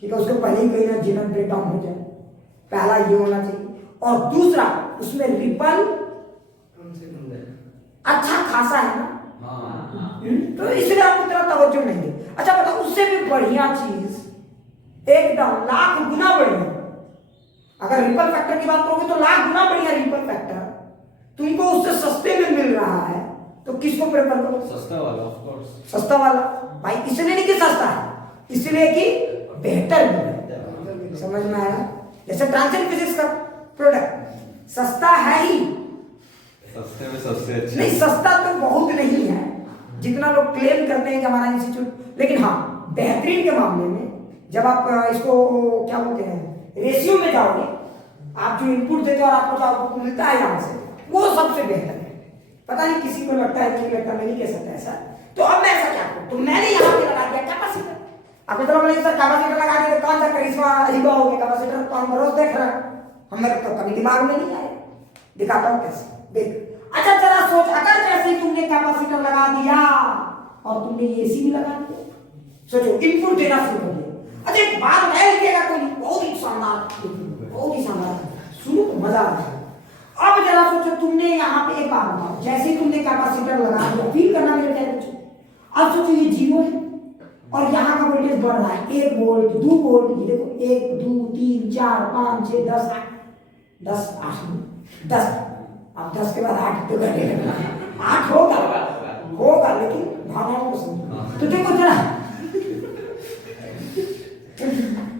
ठीक है, उसको पहले ही कहीं ना जेनर ब्रेकडाउन हो जाए, पहला ये होना चाहिए। और दूसरा, उसमें रिपल अच्छा खासा है ना, तो इसलिए आप उतना तवज्जो नहीं दे। अच्छा बताओ, उससे भी बढ़िया चीज एकदम लाख गुना बढ़िया, अगर रिपल फैक्टर की बात करोगे तो लाख गुना बढ़िया रिपल फैक्टर तुमको उससे सस्ते में मिल रहा है, तो किसको प्रेफर करो? सस्ता वाला, ऑफ कोर्स सस्ता वाला भाई, इसलिए नहीं कि सस्ता है, इसलिए कि बेहतर भी है। समझ में आया? जैसे ट्रांजिट फिजिक्स का प्रोडक्ट सस्ता है ही, सस्ते में सबसे अच्छा नहीं सस्ता तो बहुत नहीं है जितना लोग क्लेम करते हैं कि हमारा इंस्टीट्यूट, लेकिन हाँ बेहतरीन के मामले में जब आप इसको क्या बोलते हैं रेशियो में जाओगे, आप जो इनपुट देते हो और आपको जो आउटपुट मिलता है यहाँ से, वो सबसे बेहतर है। पता नहीं किसी को लगता है नहीं लगता, मैं नहीं कह सकता ऐसा। तो अब मैं ऐसा क्या करूँ, तो मैंने यहाँ पे लगा दिया कैपेसिटर। आपने तो बोला सर कैपेसिटर लगा दिया, कौन सा करिश्मा अजीबा हो गया, कैपेसिटर तो हम रोज देख रहे हैं, हमें तो कभी दिमाग में नहीं आया। दिखाता हूँ कैसे, देख। अच्छा जरा सोच, अगर जैसे तुमने कैपेसिटर लगा दिया और तुमने ये एसी भी लगा दिया, सोचो इनपुट देना शुरू कर दिया। अच्छा एक बात मैं लिखेगा कोई बहुत ही शानदार, बहुत ही शानदार, सुनो तो मजा आ जाएगा। अब जरा सोचो, तुमने यहाँ पे एक बात बताओ, जैसे तुमने कैपेसिटर लगा दिया, फील करना मेरे प्यारे बच्चों। अब सोचो ये जीरो है और यहाँ का वोल्टेज बढ़ रहा है, 1 वोल्ट 2 वोल्ट, ये देखो 1 2 3 4 5 6 10 8 10 8 10, अब 10 के बाद 8 तो घटेगा, 8 होगा लेकिन भावनाओं को समझो। तो देखो जरा,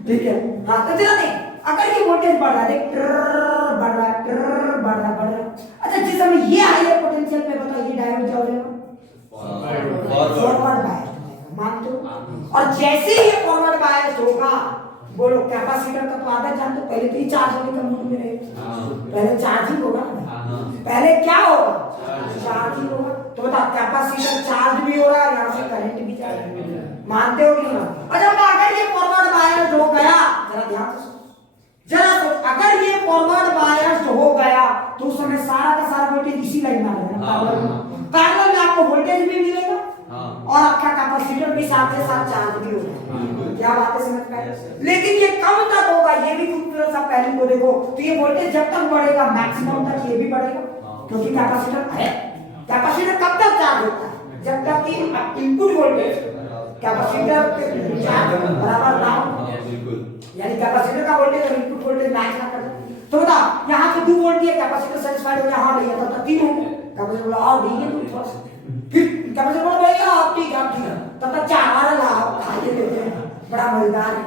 ठीक है, हाँ तो जरा देख, अगर ये वोल्टेज बढ़ रहा है, देख बढ़ रहा है। अच्छा जिस समय ये हायर पोटेंशियल पे बताओ, ये डायोड क्या हो जाएगा? फॉरवर्ड बायस मानते हो। और जैसे ही ये फॉरवर्ड बायस होगा, बोलो कैपेसिटर का तो आधा जानते हो, पहले तो ये चार्ज होने का मूड में रहेगा, पहले चार्जिंग होगा ना, पहले क्या होगा? चार्जिंग होगा। तो बताओ कैपेसिटर चार्ज भी हो रहा है, यहाँ से करंट भी जा रहा है, मानते हो कि नहीं? अच्छा बताओ, अगर ये फॉरवर्ड बायस हो गया, जरा ध्यान से जरा तो अगर ये फॉरवर्ड बायस हो गया तो उस समय सारा का सारा वोल्टेज इसी लाइन में आ जाएगा, पैरेलल में आपको वोल्टेज भी मिलेगा और आपका कैपेसिटर भी साथ के साथ चार्ज भी होगा। क्या बात है, समझ में? लेकिन ये कब तक होगा, ये भी खूबसूरत सा पहलू को देखो। तो ये वोल्टेज जब तक बढ़ेगा मैक्सिमम तक ये भी बढ़ेगा, क्योंकि कैपेसिटर कब तक चार्ज होता है? जब तक कि इनपुट वोल्टेज कैपेसिटर चार्ज बराबर ना हो, यानी कैपेसिटर का वोल्टेज और इनपुट वोल्टेज मैच ना कर। तो बता यहाँ पे 2 वोल्ट दिया, कैपेसिटर सेटिस्फाइड हो गया, हाँ भैया, तब तक 3 हो गए, कैपेसिटर बोला और दीजिए तुम थोड़ा सा, फिर कैपेसिटर बोला भैया आप ठीक है, तब तक 4 आ रहा खाइए देते हैं, बड़ा मजेदार है,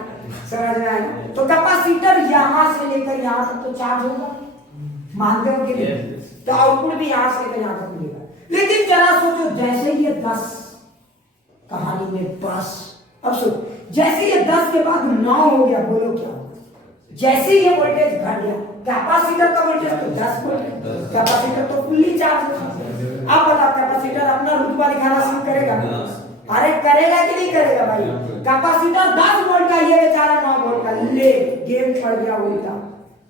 समझ में आया? तो कैपेसिटर यहाँ से लेकर यहाँ तक तो चार्ज होगा, मानते हो कि नहीं? तो आउटपुट भी यहाँ से लेकर यहाँ तक मिलेगा। लेकिन जरा सोचो, जैसे ये 10 कहानी में बस, अब सोचो जैसे ये 10 के बाद 9 हो गया, बोलो क्या होगा? जैसे ये वोल्टेज घट गया, कैपेसिटर का वोल्टेज तो 10 वोल्ट, कैपेसिटर तो फुल्ली चार्ज है। अब बताओ कैपेसिटर अपना रुतबा दिखाना शुरू करेगा? अरे करेगा कि नहीं करेगा भाई? कैपेसिटर 10 वोल्ट का, ये बेचारा 9 वोल्ट का, ले गेम पड़ गया उल्टा।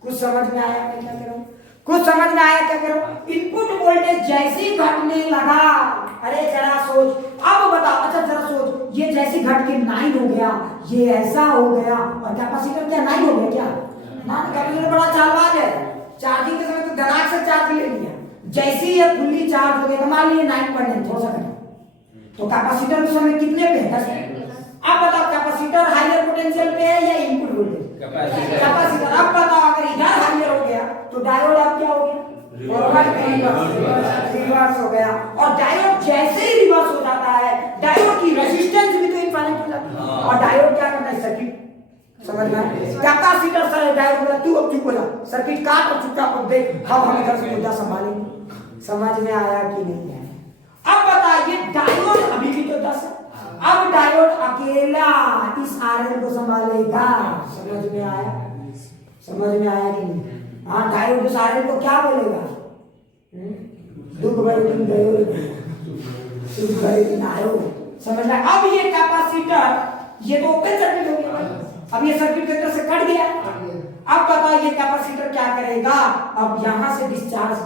कुछ समझ में आया क्या करो? कुछ समझ में आया क्या करो? इनपुट वोल्टेज जैसे ही घटने लगा, अरे जरा सोच, अब बताओ, अच्छा जरा सोच, ये जैसे घट के 9 हो गया, ये ऐसा हो गया, और कैपेसिटर क्या 9 हो गया क्या? ना, कैपेसिटर बड़ा चालबाज है, चार्जिंग के समय तो धड़ाक से चार्ज ले लिया, जैसे ही ये फुल्ली चार्ज हो गया, मान लीजिए 9.9 थोड़ा सा घटा, तो कैपेसिटर उस समय कितने पे? 10 पे। अब बताओ कैपेसिटर हायर पोटेंशियल पे है या इनपुट वोल्टेज? कैपेसिटर। अब बताओ अगर इधर हायर हो गया तो डायोड अब क्या हो गया? रिवर्स हो गया। और डायोड जैसे ही रिवर्स हो जाता है, डायोड की रेजिस्टेंस भी तो इनफाइनाइट हो जाती है, और डायोड क्या करता है? सर्किट, समझ में? कैपेसिटर से डायोड बोला तू अब चुप हो जा, सर्किट काट और चुपचाप अब देख, हम इधर से मुद्दा संभालेंगे। समझ में आया कि नहीं आया? अब बताइए, डायोड अभी भी तो 10 है, अब डायोड अकेला इस आरएल को संभालेगा। समझ में आया? समझ में आया कि नहीं? हाँ, डायोड उस आरएल को क्या बोलेगा? दुख भरे दिन गयो रे भैया, सुख भरे दिन आयो। समझ रहा है? अब ये कैपेसिटर ये तो ओपन सर्किट हो गया, अब ये सर्किट के अंदर से कट गया। अब बताओ ये कैपेसिटर क्या करेगा, अब यहाँ से डिस्चार्ज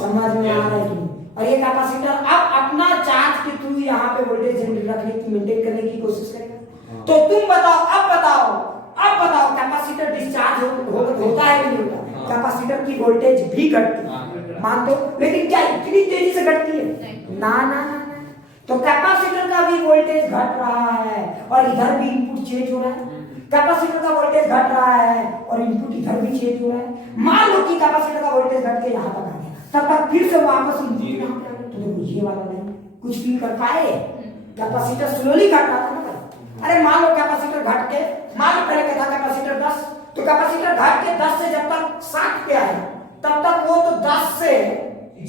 समझ में आ रहा है कि और ये कैपेसिटर अब अपना चार्ज के थ्रू यहाँ पे वोल्टेज रखने की मेंटेन करने की कोशिश करेगा। तो तुम बताओ, अब बताओ कैपेसिटर डिस्चार्ज होता है कि नहीं होता? कैपेसिटर की वोल्टेज भी घटती है, मान दो, लेकिन क्या इतनी तेजी से घटती है? ना ना ना। तो कैपेसिटर का भी वोल्टेज घट रहा है और इधर भी इनपुट चेंज हो रहा है। कैपेसिटर का वोल्टेज घट रहा है और इनपुट इधर भी चेंज हो रहा है। मान लो कि कैपेसिटर का वोल्टेज घट के यहाँ तक आ गया, तब तक फिर से वापस इनपुट यहाँ पे आ गया। तो देखो ये वाला नहीं कुछ फील कर पाए, कैपेसिटर स्लोली घट रहा था ना। अरे मान लो कैपेसिटर घट के, मान लो पहले क्या था कैपेसिटर 10, तो कैपेसिटर घट के 10 से जब तक 60 पे आया तब तक वो तो 10 से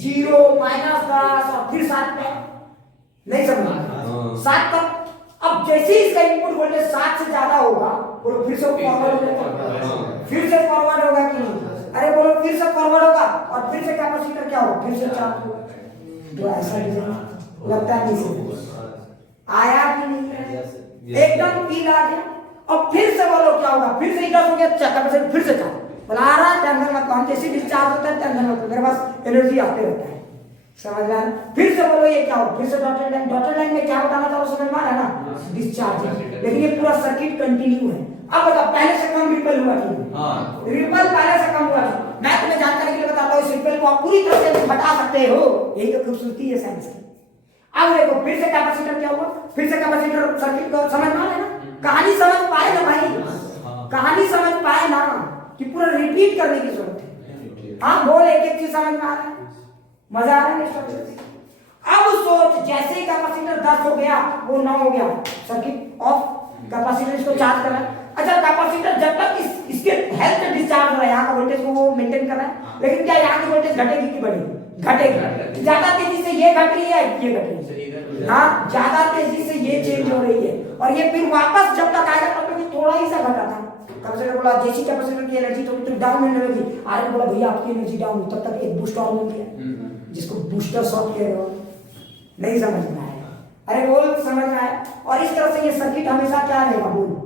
0 -10 और फिर 60 पे, नहीं समझ 60 तक। अब जैसे ही इसका इनपुट वोल्टेज 60 से ज्यादा होगा, बोलो फिर से फॉरवर्ड होगा, फिर से फॉरवर्ड होगा कि नहीं? अरे बोलो फिर से फॉरवर्ड होगा और फिर से कैपेसिटर क्या होगा, फिर से चार्ज होगा। तो ऐसा लगता है नहीं आया कि नहीं? एकदम फील आ गया। और फिर से बोलो क्या होगा, फिर से इधर हो गया कैपेसिटर फिर से चार्ज, बोला आ रहा टेंशन मत, हम जैसे डिस्चार्ज होता है टेंशन मत, मेरे पास एनर्जी आते रहता है। समझ रहा है? फिर से बोलो ये क्या हो, फिर से डॉटेड लाइन में क्या बताना था वो समझ में आ रहा है ना, डिस्चार्ज। लेकिन ये पूरा सर्किट कंटिन्यू है। अब बताओ पहले से कम रिपल हुआ कि रिपल पहले से कम हुआ? मैं तुम्हें जानकारी के लिए बताता हूँ, इस रिपल को आप पूरी तरह से हटा सकते हो, यही तो खूबसूरती है साइंस की। अब देखो फिर से कैपेसिटर क्या हुआ, फिर से कैपेसिटर सर्किट को समझ में आ रहा है ना? कहानी समझ पाए ना भाई, कहानी समझ पाए ना कि पूरा रिपीट करने की जरूरत है। हाँ बोल, एक चीज समझ में आ रहा है, मजा आ रहा है। अब सोच, जैसे ही कैपेसिटर 10 हो गया वो 9 हो गया, सर्किट ऑफ, कैपेसिटर इसको चार्ज कर रहा है। अच्छा कैपेसिटर जब तक इसके हेल्थ डिस्चार्ज हो रहा है, यहाँ का वोल्टेज को वो मेंटेन कर रहा है, लेकिन क्या यहाँ की वोल्टेज घटेगी कि बढ़ेगी? घटेगी। ज्यादा तेजी से ये घट रही है, ये घट रही है, हाँ ज्यादा तेजी से ये चेंज हो रही है। और ये फिर वापस जब तक आएगा तब तक थोड़ा ही सा घटा था। कैपेसिटर बोला जैसी कैपेसिटर की एनर्जी थोड़ी डाउन होने लगी, आगे बोला भैया आपकी एनर्जी डाउन, तब तक एक बूस्ट और मिल गया, जिसको बूस्टर शॉट कह रहे हो। नहीं समझ में आया? अरे बोल समझ में आया? और इस तरह से ये सर्किट हमेशा क्या रहेगा, बोल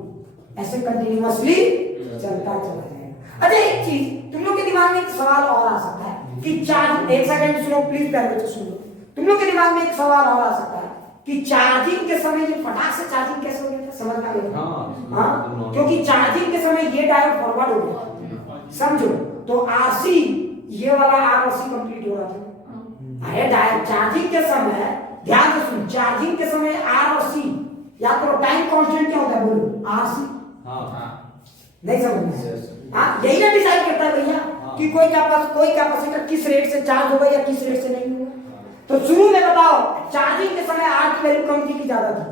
ऐसे कंटिन्यूअसली चलता चला जाएगा। अच्छा एक चीज तुम लोग के दिमाग में एक सवाल और आ सकता है कि चार्ज, एक सेकंड सुनो प्लीज, पहले तो सुनो, तुम लोग के दिमाग में एक सवाल और आ सकता है कि चार्जिंग के समय ये फटाक से चार्जिंग कैसे हो गया था? समझ में आ गया? हाँ, क्योंकि चार्जिंग के समय ये डायोड फॉरवर्ड हो गया, समझो। तो आरसी ये वाला आरसी कंप्लीट हो रहा था। अरे डायोड चार्जिंग के समय, ध्यान से सुन, चार्जिंग के समय आर और सी, या तो टाइम कांस्टेंट क्या होता है, बोलो आरसी। नहीं समझ में? हाँ यही ना डिसाइड करता है भैया कि कोई कैपेसिटर किस रेट से चार्ज होगा या किस रेट से नहीं होगा। तो शुरू में बताओ चार्जिंग के समय आर की वैल्यू कम थी कि ज्यादा थी?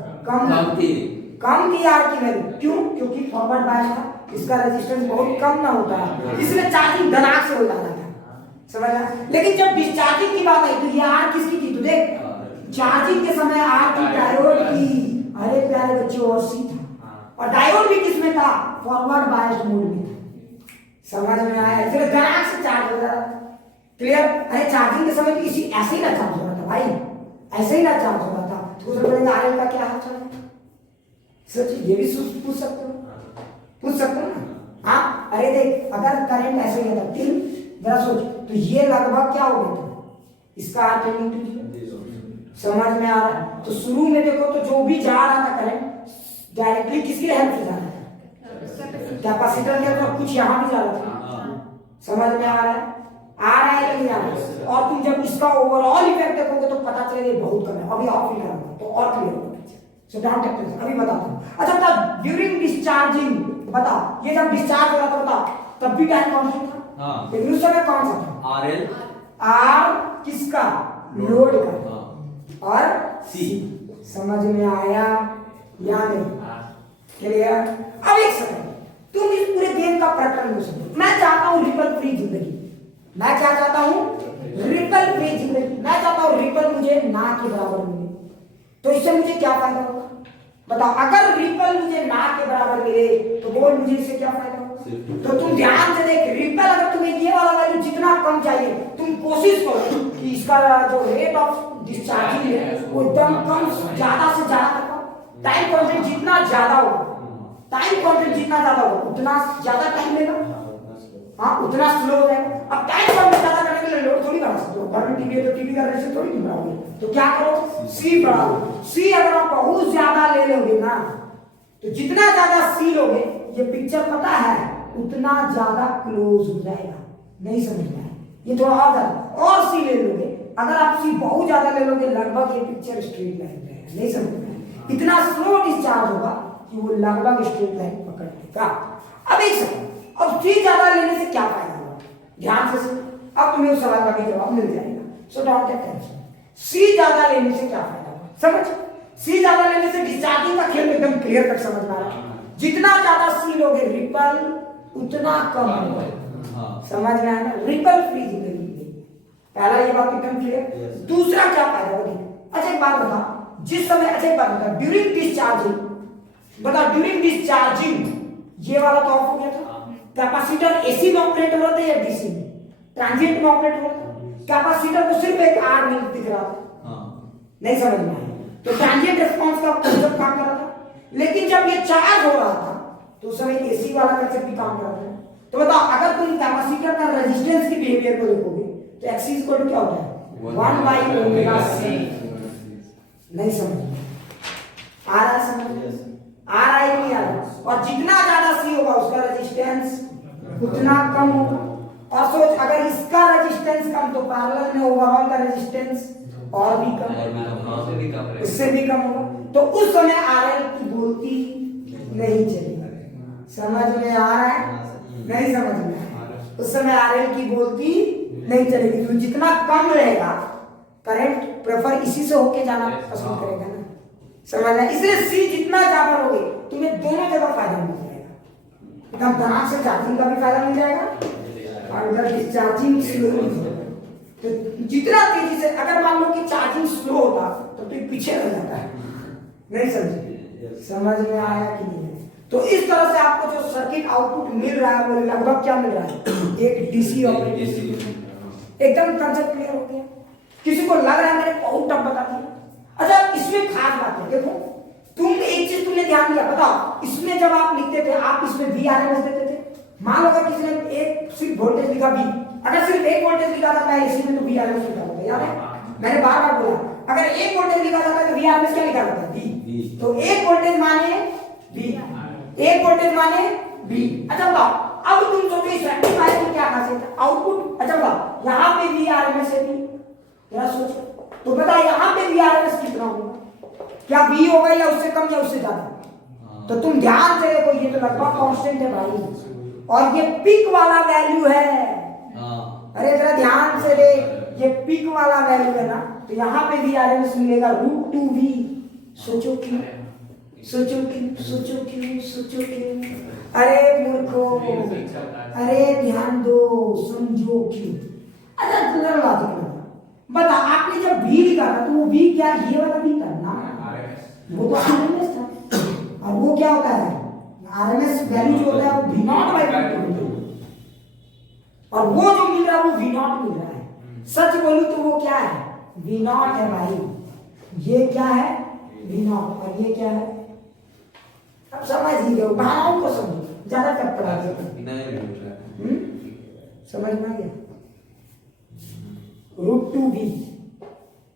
कम थी आर की वैल्यू। क्यों? क्योंकि फॉरवर्ड बायस था, इसका रेजिस्टेंस बहुत कम ना होता है, इसलिए चार्जिंग धनाक से हो जाता था। समझ रहा? लेकिन जब डिस्चार्जिंग की बात आई तो ये आर किसकी थी? तो देख चार्जिंग के समय आर थी डायोड की, अरे प्यारे बच्चों, और सी था। और डायोड भी किसमें था? फॉरवर्ड बायस्ड मोड में था। समझ में आया? इसलिए धनाक से चार्ज हो रहा था। क्लियर? अरे चार्जिंग के समय इसी ऐसे ही ना चार्ज हो रहा था भाई, ऐसे ही ना चार्ज हो रहा था। दूसरे बोलेंगे आरएल का क्या हाल चल रहा है? सच ये भी पूछ सकते हो, पूछ सकते हो ना? हाँ अरे देख, अगर करंट ऐसे ही था तीन, जरा सोच, तो ये लगभग क्या हो गया था, इसका आर टेंडिंग टू 0। समझ में आ रहा है? तो शुरू में देखो तो जो भी जा रहा था करंट डायरेक्टली किसकी हेल्प से जा रहा था? कैपेसिटर के अंदर, कुछ यहाँ भी जा रहा था। समझ में आ रहा है? आ रहा है कि नहीं आ रहा है? और तुम जब इसका ओवरऑल इफेक्ट देखोगे तो पता चलेगा बहुत कम है। अभी ऑफ ही करूंगा तो और क्लियर होगा। सो डोंट टेक टेंशन, अभी बताता हूं। अच्छा तब ड्यूरिंग डिस्चार्जिंग बता, ये जब डिस्चार्ज हो रहा था बता, तब भी टाइम कांस्टेंट था? हां। लेकिन उस समय कौन सा था? आरएल। आर किसका? लोड का। और सी। समझ में आया या नहीं? क्लियर? अब एक सेकंड, तुम इस पूरे गेम का प्रकरण में समझो। मैं चाहता हूं रिपल फ्री जिंदगी। मैं क्या चाहता हूं? रिपल फ्री जिंदगी। मैं चाहता हूं रिपल मुझे ना के बराबर मिले। तो इससे मुझे क्या फायदा होगा बताओ? अगर रिपल मुझे ना के बराबर मिले तो बोल मुझे इससे क्या फायदा होगा? तो तुम ध्यान से देख, रिपल अगर तुम्हें ये वाला वैल्यू जितना कम चाहिए, तुम कोशिश कोशिश करो कि इसका जो रेट ऑफ डिस्चार्जिंग है वो एकदम कम, ज्यादा से ज्यादा कर पाओ। टाइम कॉन्सेंट जितना ज्यादा होगा, टाइम कॉन्सेंट जितना ज्यादा होगा उतना ज्यादा टाइम लेगा, हाँ उतना स्लो हो जाएगा। अब टाइम कॉन्सेंट ज्यादा करने के लिए लोड थोड़ी बढ़ा सकते हो, घर में टीवी है तो टीवी करने से थोड़ी नहीं बढ़ाओगे, तो क्या करो सी बढ़ाओ। सी अगर आप बहुत ज्यादा ले लोगे ना, तो जितना ज्यादा सी लोगे, ये पिक्चर पता है उतना ज्यादा क्लोज हो जाएगा। नहीं समझ में आया? ये थोड़ा और ज्यादा और सी ले लोगे, अगर आप सी बहुत ज्यादा ले लोगे लगभग ये पिक्चर स्ट्रेट लाइन रहेगा। नहीं समझ में आया? इतना स्लो डिस्चार्ज होगा कि वो लगभग स्ट्रेट लाइन पकड़ लेगा। अब एक सेकंड, अब सी ज्यादा लेने से क्या फायदा होगा, ध्यान से सुनो, अब तुम्हें उस सवाल का भी जवाब मिल जाएगा। So don't take tension. सी ज्यादा लेने से क्या फायदा होगा, समझ? सी ज्यादा लेने से डिस्चार्जिंग का खेल एकदम क्लियर तक समझ में आ रहा है। जितना ज्यादा सी लोगे रिपल उतना कम होगा, समझ में आया ना? रिपल फ्री जिंदगी मिलेगी। पहला ये बात एकदम क्लियर। दूसरा क्या फायदा होगा? अच्छा एक बात बता, जिस समय, अच्छा एक बात बता, ड्यूरिंग डिस्चार्जिंग, बता ड्यूरिंग डिस्चार्जिंग ये वाला तो ऑफ हो गया था, कैपेसिटर एसी में ऑपरेट हो रहा था या डीसी में? ट्रांजिएंट में ऑपरेट हो रहा था। कैपेसिटर को सिर्फ एक आर मिनट दिख रहा था, नहीं समझ में आया? तो ट्रांजिएंट रिस्पांस का कंसेप्ट काम कर रहा था। लेकिन जब ये चार्ज हो रहा था तो उस समय एसी वाला कंसेप्ट भी काम कर रहा था। तो बताओ, अगर तुम कैपेसिटर का रेजिस्टेंस की बिहेवियर को देखोगे तो एक्स इज इक्वल टू क्या होता है, 1/ओमेगा-c। नहीं समझ आ रहा है? समझ आ रहा है नहीं आ रहा? और जितना ज्यादा सी होगा उसका रेजिस्टेंस उतना कम होगा। और सोच, अगर इसका रेजिस्टेंस कम तो पैरेलल में ओवरऑल का रेजिस्टेंस और भी कम, उससे भी कम होगा। तो उस समय आरएल की बोलती नहीं चलेगी। समझ में आ रहा है? नहीं समझ में आ रहा? उस समय आरएल की बोलती नहीं चलेगी, क्योंकि जितना कम रहेगा करंट प्रेफर इसी से होके जाना पसंद करेगा ना, समझ में? इसलिए सी जितना ज्यादा लोगे तुम्हें दोनों जगह फायदा मिल जाएगा, एकदम दिमाग से चार्जिंग का भी फायदा मिल जाएगा और इधर डिस्चार्जिंग स्लो भी हो जाएगा। तो जितना तेजी से, अगर मान लो कि चार्जिंग स्लो होता तो फिर पीछे रह जाता है। नहीं समझे? समझ में आया कि नहीं? तो इस तरह से आपको जो सर्किट आउटपुट मिल रहा है वो लगभग क्या मिल रहा है, एक डीसी ऑपरेटिंग। एकदम कंसेप्ट क्लियर हो गया? किसी को लग रहा है मैंने बहुत टफ बता दिया? अच्छा इसमें खास बात है, देखो तुम एक चीज तुमने ध्यान दिया, बताओ इसमें जब आप लिखते थे आप इसमें VRMS देते थे। मान लो अगर किसी ने एक सिर्फ वोल्टेज लिखा V, अगर सिर्फ एक वोल्टेज लिखा था मैं इसी में तो VRMS लिखा होता, याद है? मैंने बार बार बोला, अगर एक वोल्टेज लिखा जाता तो VRMS क्या लिखा जाता? V। तो एक वोल्टेज माने V, एक वोल्टेज माने V। अच्छा बताओ, अब तुम सोचो इस रेक्टिफायर की क्या खासियत है, आउटपुट। अच्छा बताओ, यहाँ पे VRMS है V, जरा सोचो तो बताओ यहाँ पे VRMS कितना होगा? क्या V होगा या उससे कम या उससे ज्यादा? तो तुम ध्यान से देखो, ये तो लगभग कांस्टेंट है भाई, और ये पिक वाला वैल्यू है। अरे जरा ध्यान से देख, ये पिक वाला वैल्यू है ना, तो यहाँ पे VRMS मिलेगा √2V। सोचो क्यों, सोचो क्यों, सोचो क्यों, सोचो क्यों? अरे मूर्खो, अरे ध्यान दो, समझो क्यों। अच्छा तुझे लॉजिक लगा, बता आपने जब V लिखा था तो वो V क्या, ये वाला V था ना, वो तो RMS था। और वो क्या होता है, RMS वैल्यू जो होता है वो V0/2 और वो जो मिल रहा है वो V0 मिल रहा है। सच बोलूं तो वो क्या है, V0 है भाई। ये क्या है, V0, और ये क्या है? अब समझ ही गए, भावनाओं को समझो, ज्यादा टप पड़ा समझ में आ गया? √2V,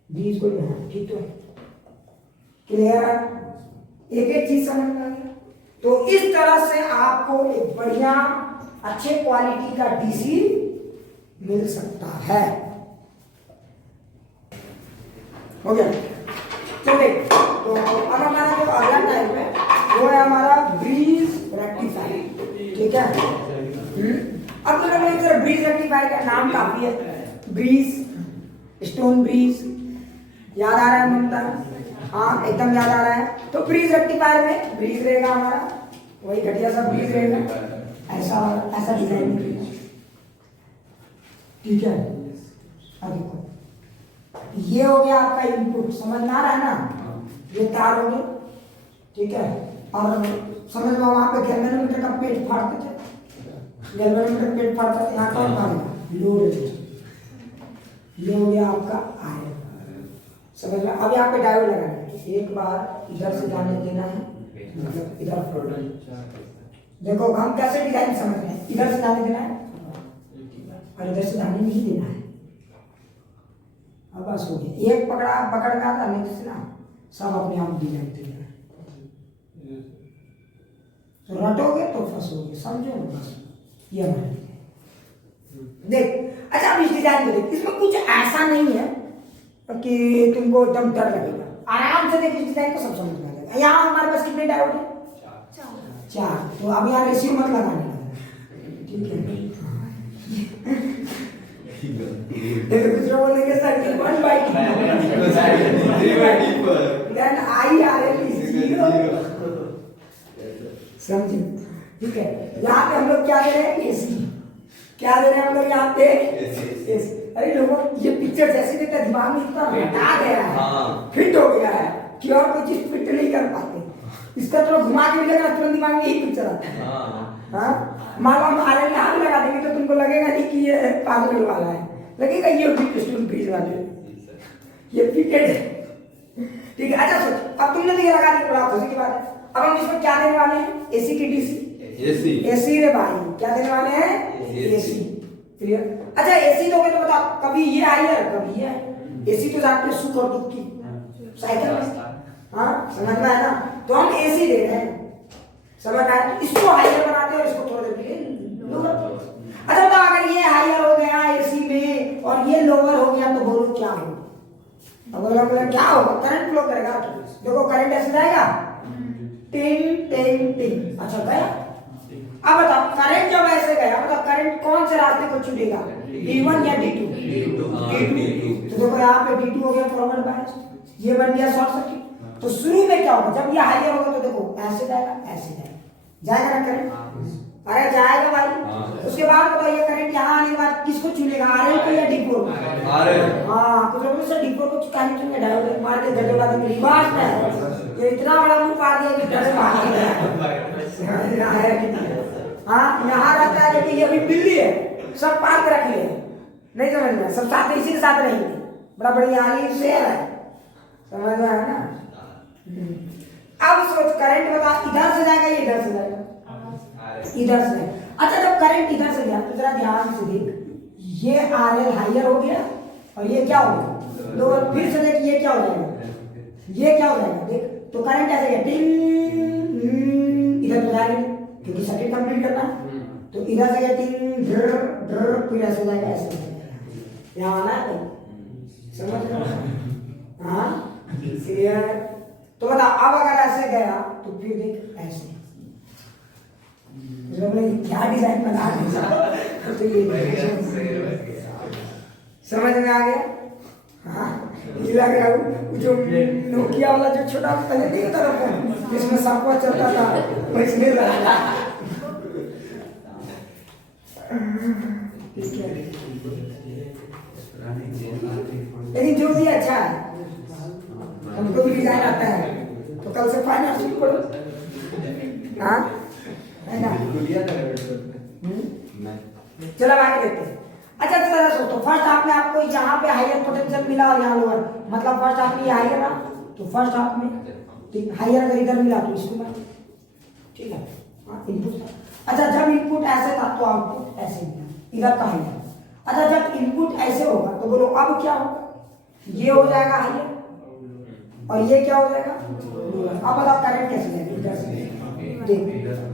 V इसको ठीक तो है, क्लियर है? एक एक चीज समझ में आ गया? तो इस तरह से आपको एक बढ़िया अच्छे क्वालिटी का डीसी मिल सकता है। हो गया? चलिए, तो अब हमारा जो अगला टाइप है वो है हमारा ब्रीज रेक्टिफायर। ठीक है? अब तो लोग ब्रीज रेक्टिफायर का नाम काफी है, ब्रीज, स्टोन ब्रीज, याद आ रहा है ममता? हाँ एकदम याद आ रहा है। तो ब्रीज रेक्टिफायर में ब्रीज रहेगा हमारा, वही घटिया सा ब्रीज रहेगा, ऐसा ऐसा डिजाइन रहेगा। ठीक है? अब देखो, ये हो गया आपका इनपुट, समझ में आ रहा है ना? ये तार हो गया, ठीक है? और समझ में वहां पे गैल्वेनोमीटर का पेट फाड़ते थे, गैल्वेनोमीटर पेट फाड़ता था, यहाँ कौन मारेगा, लोड। ये हो गया आपका आयरन। समझ में? अभी आप पे डायोड लगाना है। एक बार इधर से जाने देना है, मतलब इधर देखो हम कैसे डिजाइन समझ रहे हैं। इधर से जाने देना है और इधर से जाने नहीं देना है। अब बस हो गया, एक पकड़ का था, नहीं से ना सब अपने आप डिजाइन तैयार है। तो रटोगे तो फंसोगे, समझो ना बस। ये हमारे देख। अच्छा अब इस डिजाइन को देख, इसमें कुछ ऐसा नहीं है कि तुमको एकदम डर लगेगा। आराम से देख, इस डिजाइन को सब समझ में आ जाएगा। यहाँ हमारे पास कितने डायोड है? चार। तो अब यहाँ रेशियो मत लगाने लगा, ठीक है? कुछ लोग बोलेंगे सर्किट 1/2 देन IRL is 0। समझे? ठीक है। यहाँ पे हम लोग क्या दे रहे हैं? AC। क्या दे रहे हैं हम लोग यहाँ पे? AC। अरे लोगों, ये पिक्चर जैसे देखते हैं दिमाग में इतना हटा गया है, फिट हो गया है कि और कोई चीज फिट नहीं कर पाते। इसका थोड़ा घुमा के भी लगेगा, तुरंत दिमाग में यही पिक्चर आता है। हाँ, मान लो हम RL यहाँ भी लगा देंगे तो तुमको लगेगा नहीं कि ये पागल वाला है, लगेगा ये स्टूल ब्रिज वाले, ये फिटेड है। ठीक है। अच्छा सोच, अब तुमने तो ये लगा दी, बड़ा खुशी की बात है। अब हम इसमें क्या देने वाले हैं? AC की DC? AC रे भाई, क्या देने वाले हैं? AC। क्लियर? अच्छा AC दोगे तो बताओ, कभी ये हायर कभी ये। AC तो जानते हो सुख और दुख की साइकिल में। हाँ, समझ में आया ना? तो हम AC दे रहे हैं, समझ आया? तो इसको हायर बनाते हैं और इसको थोड़ा देर के लिए लोअर। अच्छा बताओ, अगर ये हायर हो गया AC में और ये लोअर हो गया तो बोलो क्या होगा? अब क्या होगा? करंट फ्लो करेगा। देखो करंट ऐसे जाएगा, टिंग टिंग टिंग। अच्छा गया। अब बताओ करंट जब ऐसे गया, मतलब करंट कौन से रास्ते को चुनेगा? D1 या D2? D2। तो देखो यहाँ पे D2 हो गया फॉरवर्ड बायस, ये बन गया शॉर्ट सर्किट। तो शुरू में क्या होगा? जब ये हायर होगा तो देखो ऐसे जाएगा, ऐसे जाएगा ना करंट? अरे जाएगा भाई। उसके बाद बताओ ये करंट यहाँ आने के बाद किसको चुनेगा? RL को या D4 को? हाँ, कुछ लोगों से D4 को चुकाने चुनेगा, डायोड मार के गड्ढे बाद में रिवर्स में ये इतना बड़ा मुंह पाड़ दिया कि डर से भाग गया। हाँ, यहाँ रहता है लेकिन ये अभी बिल्ली है, सब पार के रख लिए, नहीं समझ में? सब साथ इसी के साथ रहेंगे, बड़ा बढ़िया आली शेर है, समझ में आया ना? अब सोच करंट बता, इधर से जाएगा, ये इधर से जाएगा, इधर से। अच्छा जब करंट इधर से गया तो जरा ध्यान से देख, ये RL हायर हो गया और ये क्या हो गया? लोअर। फिर से देख, ये क्या हो जाएगा? ये क्या हो जाएगा? देख तो करंट ऐसे गया टिंग, इधर तो जाएगा क्योंकि सर्किट कंप्लीट करना है, तो इधर से गया टिंग ड्र, फिर ऐसे जाएगा, ऐसे जाएगा। यहाँ आना है तो समझ रहे हो? हाँ क्लियर? तो बता, अब अगर ऐसे गया तो फिर देख ऐसे, क्या डिजाइन बना तो ये समझ में आ गया? हाँ, ये लग रहा है जो नोकिया वाला जो छोटा पहले नहीं होता था फोन, जिसमें सांपा चलता था, वैसे लगा। लेकिन जो भी अच्छा है, हमको भी डिजाइन आता है, तो कल से फाइनल शुरू करो। हाँ है ना? चलो आगे देखते हैं। अच्छा चलो सोचो, फर्स्ट हाफ में आपको यहाँ पे हायर पोटेंशियल मिला और यहाँ लोअर, मतलब फर्स्ट हाफ में ये हायर रहा, तो फर्स्ट हाफ में हायर अगर इधर मिला तो इसको मिला, ठीक है? हाँ, इनपुट था। अच्छा जब इनपुट ऐसे था तो आउटपुट ऐसे मिला, इधर का हायर। अच्छा जब इनपुट ऐसे होगा तो बोलो अब क्या होगा? ये हो जाएगा हायर और ये क्या हो जाएगा? अब बताओ करंट कैसे जाएगा? इधर से देख।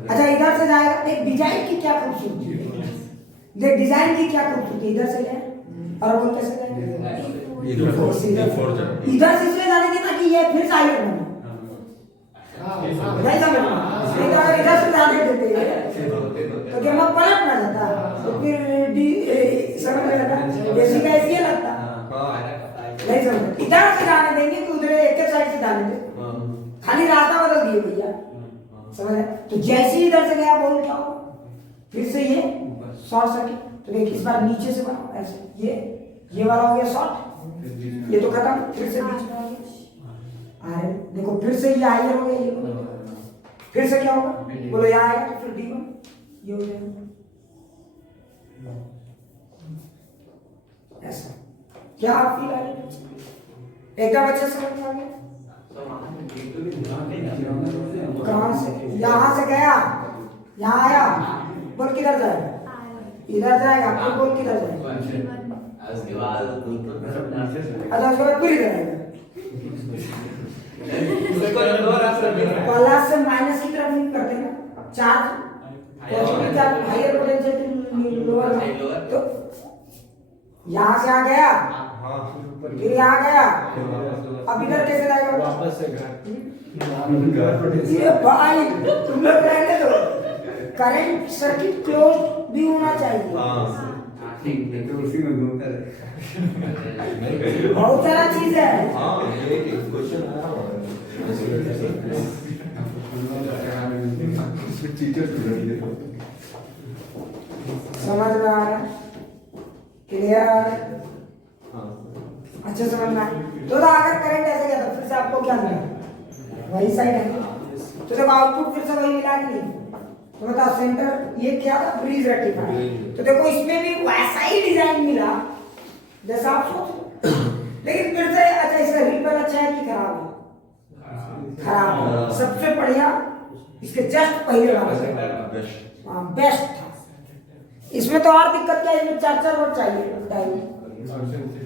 अच्छा इधर से जाएगा, देख डिजाइन की क्या खूबसूरती है, देख डिजाइन की क्या खूबसूरती, इधर से गया और वो कैसे जाएगा? इधर से इसलिए जाने की ताकि ये फिर हायर बने, नहीं समझ में? नहीं तो अगर इधर से जाने देते तो गेम पलट ना जाता, तो फिर समझ में लगा जैसी का ऐसी लगता, नहीं समझ? इधर से जाने देंगे तो उधर एक साइड से डालेंगे, खाली रास्ता बदल दिए भैया, समझ? तो जैसे ही इधर से गया बोल क्या होगा? फिर से ये शॉर्ट सर्किट। तो देखिए इस बार नीचे से बनाओ ऐसे, ये वाला हो गया शॉर्ट, ये तो खत्म, फिर से बीच में आ गया आर। देखो फिर से ये हायर हो गया, ये फिर से क्या होगा? बोलो यहाँ आएगा तो फिर D1 ये हो जाएगा ऐसा, क्या फील आ रही है? एकदम अच्छे से समझ में आ गया? कहाँ से? यहाँ से गया, यहाँ आया, बोल किधर जाएगा? इधर जाएगा, फिर बोल किधर जाएगा? अच्छा उसके बाद फिर इधर आएगा। प्लस से माइनस की तरफ मूव करते हैं ना, charge positive charge higher potential lower, तो यहाँ से आ गया, फिर यहाँ गया, अब इधर कैसे जाएगा? वापस से घर ये भाई तुम लोग रहने दो, करंट सर्किट क्लोज भी होना चाहिए। उसी में घूमता है। बहुत सारा चीज है। हाँ ये एक क्वेश्चन आया हुआ है। समझ में आ रहा है? क्लियर? हाँ अच्छा समझ में आया? तो अगर करंट ऐसे गया तो फिर से आपको क्या मिला? वही साइड है, तो जब आउटपुट फिर से वही मिला कि नहीं? तो बताओ सेंटर ये क्या था? Bridge rectifier. तो देखो इसमें भी वैसा ही डिजाइन मिला जैसा आप सोच, लेकिन फिर से अच्छा इसका रिपल अच्छा है कि खराब है? खराब है। सबसे बढ़िया इसके जस्ट पहले वाला बेस्ट था। इसमें तो और दिक्कत क्या है, इसमें 4 वोल्ट चाहिए डायोड,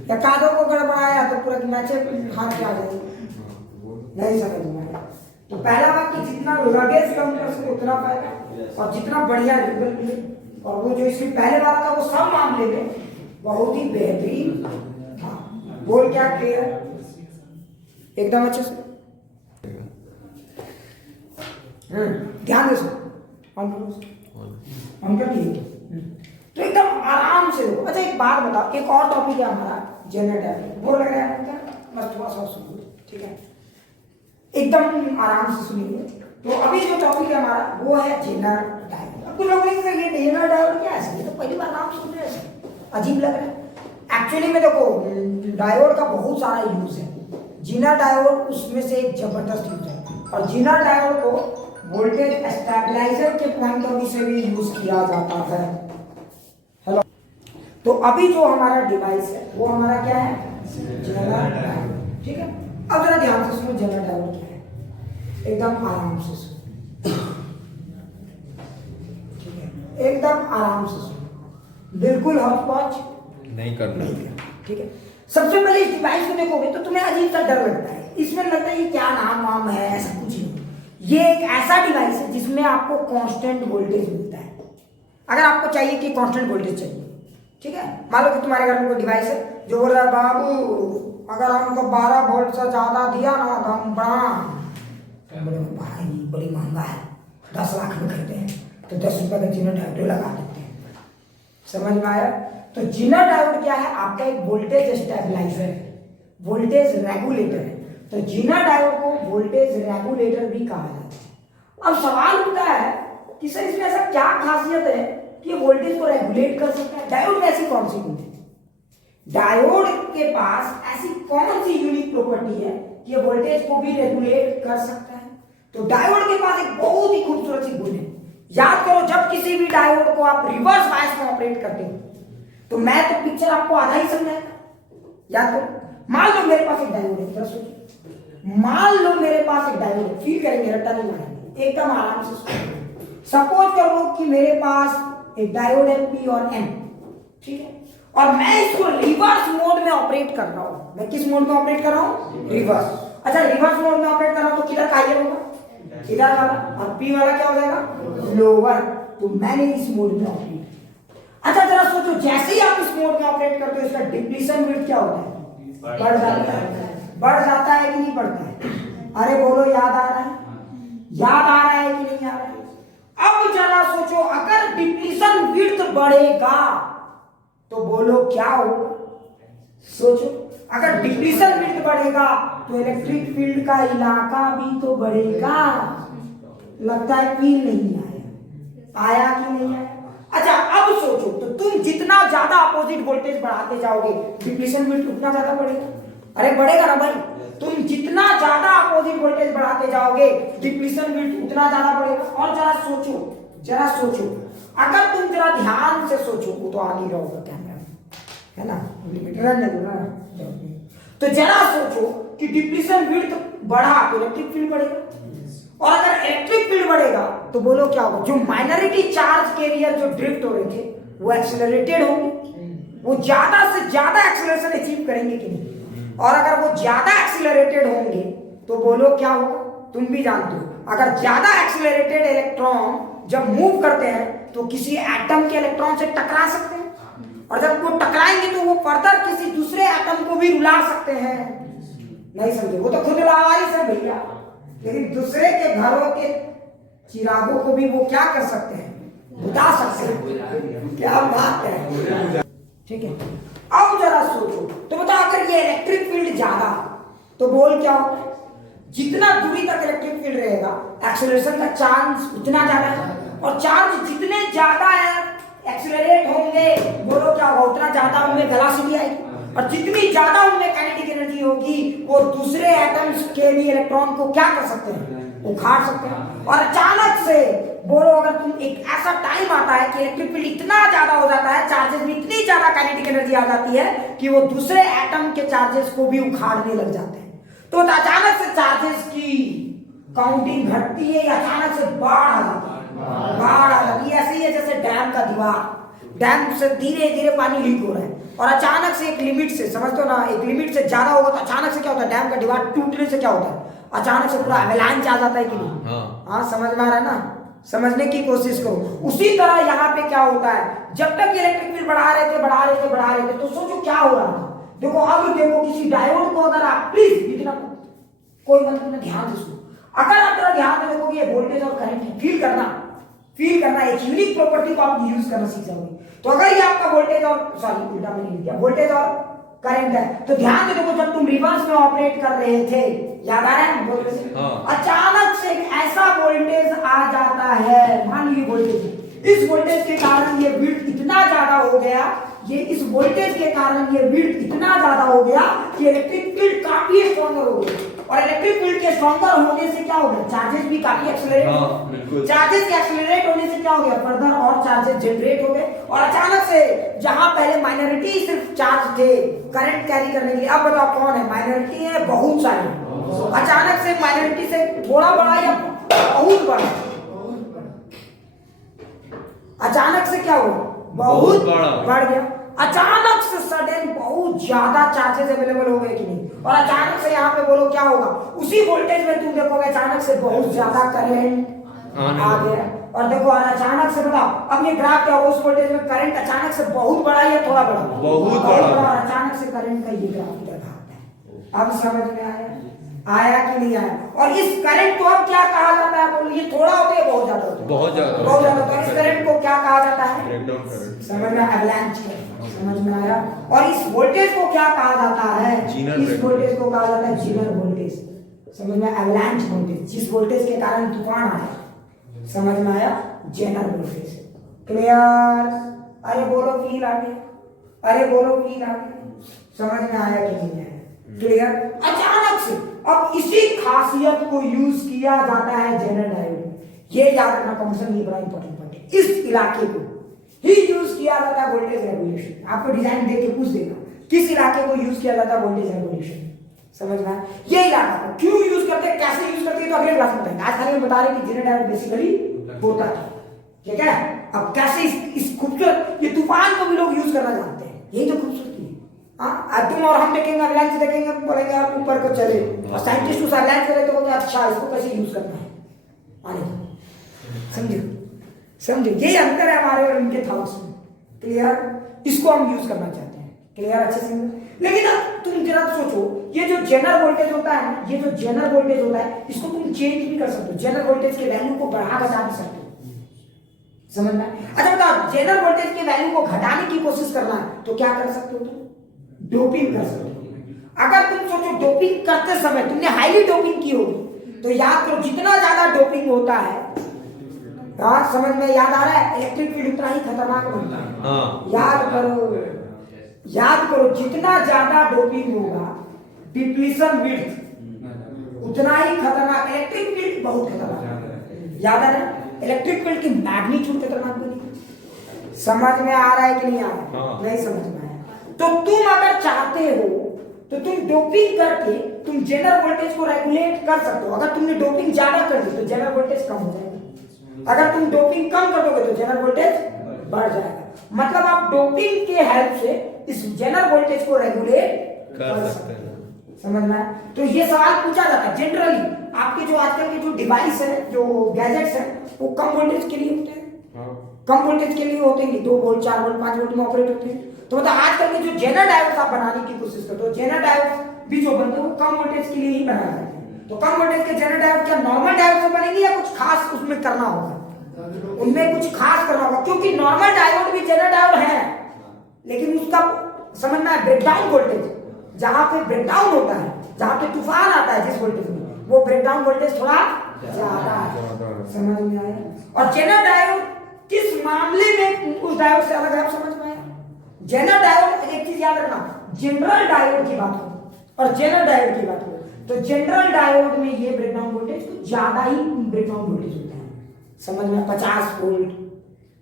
या कादों को गड़बड़ाया तो पूरा मैचे हाथ के आ जाएगी। नहीं समझ में आया? तो पहला बात कि जितना लगेज कम कर सके उतना फायदा, और जितना बढ़िया रिपल मिले, और वो जो इसमें पहले वाला था वो सब मामले में बहुत ही बेहतरीन था। बोल क्या क्लियर? एकदम अच्छे से ध्यान दे सो हम कर लिए तो एकदम आराम से हो। अच्छा एक बात बताओ, एक और टॉपिक है हमारा जनरेटर, बोर लग रहा है क्या? बस थोड़ा सा सुनो, ठीक है? एकदम आराम से सुनिए। तो अभी जो टॉपिक है हमारा वो है जेनर डायोड। अब कुछ लोग बोलेंगे ये जेनर डायोड क्या है? ये तो पहली बार नाम सुन रहे हैं, अजीब लग रहा है। एक्चुअली में देखो डायोड का बहुत सारा यूज है। जेनर डायोड उसमें से एक जबरदस्त यूज है, और जेनर डायोड को वोल्टेज स्टेबलाइजर के पॉइंट ऑफ व्यू से भी यूज किया जाता है। हेलो, तो अभी जो हमारा डिवाइस है वो हमारा क्या है? जेनर डायोड, ठीक है? अब जरा ध्यान से सुनो जेनर डायोड क्या है, एकदम आराम से सुनो, ठीक है? एकदम आराम से सुनो, बिल्कुल हौच-पौच नहीं करना, ठीक है? सबसे पहले इस डिवाइस को देखोगे तो तुम्हें अजीब सा डर लगता है, इसमें लगता है कि क्या नाम वाम है, ऐसा कुछ नहीं। ये एक ऐसा डिवाइस है जिसमें आपको कांस्टेंट वोल्टेज मिलता है। अगर आपको चाहिए कि कांस्टेंट वोल्टेज चाहिए, ठीक है? मान लो कि तुम्हारे घर में कोई डिवाइस है जो बोल रहा है बाबू अगर हमको 12 वोल्ट से ज्यादा दिया ना तो हम भाई बड़ी महंगा है, 10 लाख में खरीदते हैं, तो 10 रुपए का जेनर डायोड लगा देते हैं। समझ में आया? तो जेनर डायोड क्या है? आपका एक वोल्टेज स्टेबलाइजर है, वोल्टेज रेगुलेटर है। तो जेनर डायोड को वोल्टेज रेगुलेटर भी कहा जाता है। अब सवाल उठता है कि सर इसमें ऐसा क्या खासियत है कि ये वोल्टेज को रेगुलेट कर सकता है? डायोड में ऐसी कौन सी गुण है? डायोड के पास ऐसी कौन सी यूनिक प्रॉपर्टी है कि ये वोल्टेज को भी रेगुलेट कर सकता है? तो डायोड के पास एक बहुत ही खूबसूरत सी गुण है। याद करो, जब किसी भी डायोड को आप रिवर्स बायस में ऑपरेट करते हो तो मैं तो पिक्चर आपको आधा ही समझाएगा। याद करो, मान लो मेरे पास एक डायोड है, मान लो मेरे पास एक डायोड है, फील करेंगे, रट्टा नहीं मारेंगे, एकदम आराम से। सपोज करो कि मेरे पास एक डायोड है पी और एन, ठीक है? और मैं इसको रिवर्स मोड में ऑपरेट कर रहा हूं। मैं किस मोड में ऑपरेट कर रहा हूं? रिवर्स। अच्छा रिवर्स मोड में ऑपरेट कर रहा हूं तो किधर का हायर होगा? इधर वाला, और पी वाला क्या हो जाएगा? लोअर। तो मैंने इस मोड में ऑपरेट। अच्छा जरा सोचो, जैसे ही आप इस मोड में ऑपरेट करते हो इसका डिप्लीशन विड्थ क्या होता है? बढ़ जाता है। बढ़ जाता है कि नहीं बढ़ता है? अरे बोलो, याद आ रहा है? याद आ रहा है कि नहीं आ रहा है? अब जरा सोचो, अगर डिप्लीशन विड्थ बढ़ेगा तो बोलो क्या होगा? सोचो, अगर डिप्लीशन विड्थ बढ़ेगा तो इलेक्ट्रिक फील्ड का इलाका भी तो बढ़ेगा। लगता है फील नहीं आया, आया कि नहीं आया? अच्छा अब सोचो, तो तुम जितना ज्यादा अपोजिट वोल्टेज बढ़ाते जाओगे डिप्लीशन विड्थ उतना ज्यादा बढ़ेगा। अरे बढ़ेगा ना भाई, तुम जितना ज्यादा अपोजिट वोल्टेज बढ़ाते जाओगे डिप्लीशन विड्थ उतना ज्यादा बढ़ेगा। और जरा सोचो, अगर तुम जरा ध्यान से सोचो, वो तो आ नहीं रहा होगा कैमरा में, है ना, रहने दो ना। तो जरा सोचो कि डिप्लीशन विड्थ बढ़ा तो इलेक्ट्रिक फील्ड बढ़ेगा, और अगर इलेक्ट्रिक फील्ड बढ़ेगा तो बोलो क्या होगा, जो माइनॉरिटी चार्ज कैरियर जो ड्रिफ्ट हो रहे थे वो एक्सेलरेटेड होंगे, वो ज्यादा से ज्यादा एक्सेलरेशन अचीव करेंगे कि नहीं, और अगर वो ज्यादा एक्सेलरेटेड होंगे तो बोलो क्या होगा, तुम भी जानते हो, अगर ज्यादा एक्सेलरेटेड इलेक्ट्रॉन जब मूव करते हैं तो किसी एटम के इलेक्ट्रॉन से टकरा सकते हैं, और जब वो टकराएंगे तो वो फर्दर किसी दूसरे एटम को भी रुला सकते हैं। नहीं समझे, वो तो खुद लावारिस है भैया, लेकिन दूसरे के घरों के चिरागों को भी वो क्या कर सकते हैं, बुझा सकते हैं। क्या बात है, ठीक है। अब जरा सोचो तो बताओ, अगर ये इलेक्ट्रिक फील्ड ज्यादा तो बोल क्या होगा, जितना दूरी तक इलेक्ट्रिक फील्ड रहेगा एक्सेलरेशन का चांस उतना ज्यादा है, और चार्ज जितने ज्यादा है एक्सेलरेट होंगे बोलो क्या होगा, उतना ज्यादा उनमें वेलोसिटी आएगी, और जितनी ज्यादा उनमें काइनेटिक एनर्जी होगी वो दूसरे एटम्स के भी इलेक्ट्रॉन को क्या कर सकते हैं, उखाड़ सकते हैं। और अचानक से बोलो अगर तुम एक ऐसा टाइम आता है कि इलेक्ट्रिक फील्ड इतना ज्यादा हो जाता है, चार्जेस में इतनी ज्यादा काइनेटिक एनर्जी आ जाती है कि वो दूसरे एटम के चार्जेस को भी उखाड़ने लग जाते हैं, तो अचानक से चार्जेस की काउंटिंग घटती है, या अचानक से बाढ़ आ जाती है, बाढ़ आ जाती है। ऐसे ही है जैसे डैम का दीवार, डैम से धीरे धीरे पानी लीक हो रहा है, और अचानक से एक लिमिट से, समझते हो ना, एक लिमिट से ज्यादा होगा तो अचानक से क्या होता है, डैम का दीवार टूटने से क्या होता है, अचानक से पूरा एवलांच आ जाता है कि नहीं। हाँ समझ में आ रहा है ना, समझने की कोशिश करो। उसी तरह यहाँ पे क्या होता है, जब तक इलेक्ट्रिक फील्ड बढ़ा रहे थे तो सोचो क्या हो रहा था। देखो अब देखो किसी डायोड को अगर आप प्लीज इतना कोई मतलब ना ध्यान से सुनो, अगर आप थोड़ा ध्यान से देखोगे ये वोल्टेज और करंट फील करना एक यूनिक प्रॉपर्टी को आप यूज करना सीख जाओगे। तो अगर ये आपका वोल्टेज और सॉरी उल्टा मैंने लिख दिया, वोल्टेज और करंट है, तो ध्यान से देखो जब तुम रिवर्स में ऑपरेट कर रहे थे, याद आ रहा है, अचानक से एक ऐसा वोल्टेज आ जाता है, मान लीजिए वोल्टेज, इस वोल्टेज के कारण ये विड्थ इतना ज्यादा हो गया, इस वोल्टेज के कारण ये विड्थ इतना ज्यादा हो गया कि इलेक्ट्रिक फील्ड काफी स्ट्रॉन्गर हो गया, और इलेक्ट्रिक फील्ड के स्ट्रॉन्गर होने से क्या हो गया, चार्जेस भी काफी एक्सेलरेट हो गए, चार्जेस के एक्सेलरेट होने से क्या हो गया, फर्दर और चार्जेस जनरेट हो गए, और अचानक से जहां पहले माइनॉरिटी सिर्फ चार्ज थे करंट कैरी करने के लिए, अब बताओ कौन है, माइनॉरिटी है बहुत सारे, अचानक से माइनॉरिटी से थोड़ा बड़ा या बहुत बड़ा, अचानक से क्या हुआ, बहुत बढ़ गया, अचानक से सडन बहुत ज्यादा चार्जेस अवेलेबल हो गए कि नहीं, और अचानक से यहाँ पे बोलो क्या होगा, उसी वोल्टेज में तुम देखोगे अचानक से बहुत ज्यादा करंट आ गया, और देखो और अचानक से बताओ अब ये ग्राफ क्या होगा, उस वोल्टेज में करंट अचानक से बहुत बड़ा या थोड़ा बड़ा, बहुत बड़ा, और अचानक से करंट का ये ग्राफ दिखाता है। अब समझ में आया कि नहीं आया, और इस करंट को अब क्या कहा जाता है, बोलो ये थोड़ा होता है बहुत ज्यादा होता है, बहुत ज्यादा, तो इस करंट को क्या कहा जाता है, समझ में, एवलांच, समझ में आया। और इस वोल्टेज को क्या कहा जाता है, इस वोल्टेज को कहा जाता है जीनर वोल्टेज, समझ में, एवलांच वोल्टेज, जिस वोल्टेज के कारण तूफान आया, समझ में आया, जेनर वोल्टेज। क्लियर, अरे बोलो फील आ गया, अरे बोलो फील आ गया, समझ में आया कि नहीं आया, क्लियर। अचानक से अब इसी खासियत को यूज किया जाता है जेनर डायोड में, ये याद रखना फंक्शन, ये बड़ा इंपॉर्टेंट पॉइंट है, इस इलाके को ही यूज किया जाता है वोल्टेज रेगुलेशन। आपको डिजाइन देख के पूछ देगा किस इलाके को यूज किया जाता है वोल्टेज रेगुलेशन, समझ में आया, ये इलाका क्यों यूज करते हैं, कैसे यूज करते हैं, तो अगले क्लास में बताएंगे। आज खाली बता रहे कि जेनर डायोड बेसिकली होता है, ठीक है। अब कैसे इस खूबसूरत, ये तूफान को भी लोग यूज करना जानते हैं, यही तो खूबसूरती है। तुम और हम देखेंगे, एवलांच देखेंगे, बोलेंगे आप ऊपर को चले, और साइंटिस्ट उस एवलांच करे तो बोलते अच्छा इसको कैसे यूज करना है, समझो, यही अंतर है हमारे और उनके थॉट्स में, क्लियर। इसको हम यूज करना चाहते हैं, क्लियर, अच्छे से। लेकिन अब तुम जरा सोचो, ये जो जेनर वोल्टेज होता है, ये जो जेनर वोल्टेज होता है, इसको तुम चेंज भी कर सकते हो, जेनर वोल्टेज के वैल्यू को बढ़ा घटा भी सकते हो, समझ में। अच्छा बताओ, जेनर वोल्टेज के वैल्यू को घटाने की कोशिश करना है तो क्या कर सकते हो, तुम डोपिंग कर सकते हो। अगर तुम सोचो डोपिंग करते समय तुमने हाईली डोपिंग की होगी, तो याद करो जितना ज्यादा डोपिंग होता है, समझ में याद आ रहा है, इलेक्ट्रिक फील्ड उतना ही खतरनाक बनता है। याद करो जितना ज्यादा डोपिंग होगा, डिप्लीशन विड्थ उतना ही खतरनाक, इलेक्ट्रिक फील्ड बहुत खतरनाक, याद आ रहा है, इलेक्ट्रिक फील्ड की मैग्नीट्यूड खतरनाक बनी, समझ में आ रहा है कि नहीं आ रहा है, नहीं समझ में आया। तो तुम अगर चाहते हो तो तुम डोपिंग करके तुम जनरल वोल्टेज को रेगुलेट कर सकते हो। अगर तुमने डोपिंग ज्यादा कर दी तो जनरल वोल्टेज कम हो जाएगा, अगर तुम डोपिंग कम कर दोगे तो जनरल वोल्टेज बढ़ जाएगा। मतलब आप डोपिंग के हेल्प से इस जनरल वोल्टेज को रेगुलेट कर सकते हैं। समझ में आया? तो ये सवाल पूछा जाता है जनरली। आपके जो आजकल के जो डिवाइस है, जो गैजेट्स है, वो कम वोल्टेज के लिए होते हैं, कम वोल्टेज के लिए होते हैं, 2 वोल्ट 4 वोल्ट 5 वोल्ट में ऑपरेट होते हैं। तो मतलब आजकल के जो जेनर डायोड्स आप बनाने की कोशिश करते हो, जेनर डायोड्स भी जो बनते हैं वो कम वोल्टेज के लिए ही बनाए जाते हैं। तो कम वोल्टेज के जेनर डायोड क्या नॉर्मल डायोड से बनेंगे या कुछ खास उसमें करना होगा? उनमें कुछ खास करना होगा, क्योंकि नॉर्मल डायोड भी जेनर डायोड है, लेकिन उसका समझना है ब्रेकडाउन वोल्टेज, जहां पे ब्रेकडाउन होता है, जहां पे तूफान आता है जिस वोल्टेज में, वो ब्रेकडाउन वोल्टेज थोड़ा ज्यादा है। समझ में आया? और जेनर डायोड किस मामले में उस डायोड से अलग है, आप समझ में आया? जेनर डायोड, एक चीज याद रखना, जनरल डायोड की बात हो और जेनर डायोड की बात हो, तो जनरल डायोड में ये ब्रेकडाउन वोल्टेज कुछ ज्यादा ही ब्रेकडाउन वोल्टेज होता है। समझ में? 50 वोल्ट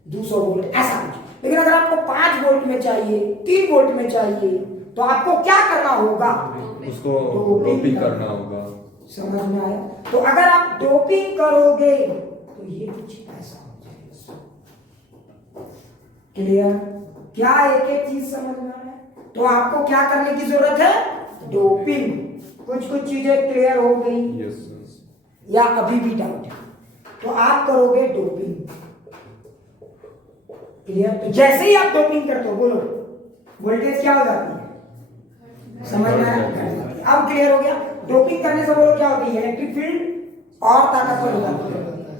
200 वोल्ट ऐसा कुछ। लेकिन अगर आपको 5 वोल्ट में चाहिए, 3 वोल्ट में चाहिए, तो आपको क्या करना होगा? उसको डोपिंग करना होगा। समझ में आया? तो अगर आप डोपिंग करोगे तो ये कुछ ऐसा हो जाएगा। क्लियर? क्या एक एक चीज समझ में आया? तो आपको क्या करने की जरूरत है? डोपिंग। कुछ कुछ चीजें क्लियर हो गई? यस या अभी भी डाउट है? तो आप करोगे डोपिंग। क्लियर? तो जैसे ही आप डोपिंग करते हो, बोलो, वोल्टेज क्या हो जाती है? समझ में आया? अब क्लियर हो गया? डोपिंग करने से बोलो क्या होती है? इलेक्ट्रिक फील्ड और ताकतवर हो जाती है।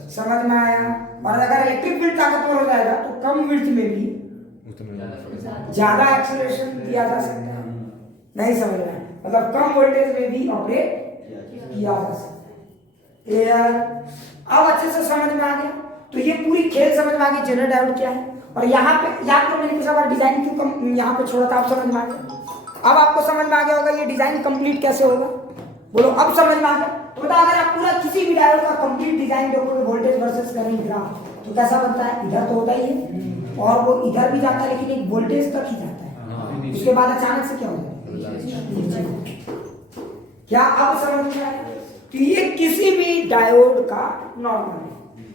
समझ में आया? और अगर इलेक्ट्रिक फील्ड ताकतवर हो जाएगा तो कम विड्थ में भी ज्यादा एक्सीलरेशन दिया जा सकता है। नहीं समझ रहा है? मतलब कम वोल्टेज में भी ऑपरेट किया जा सकता है। क्लियर? अब अच्छे से समझ में आ गया? तो ये पूरी खेल समझ में आ गई, जनरल डायोड क्या है। और यहाँ पे मैंने पिछला बार डिजाइन क्यों यहाँ पे छोड़ा था, आप समझ में आ गया? अब आपको समझ में आ गया होगा ये डिजाइन कंप्लीट कैसे होगा। बोलो अब समझ में आ गया? तो बता, अगर आप पूरा किसी भी डायोड का कंप्लीट डिजाइन देखोगे, वोल्टेज वर्सेस करंट ग्राफ, तो कैसा बनता है? इधर तो होता ही है और वो इधर भी जाता है, लेकिन एक वोल्टेज तक ही जाता है, उसके बाद अचानक से क्या हो जाता है? क्या अब समझ में आया? तो ये किसी भी डायोड का नॉर्मल है।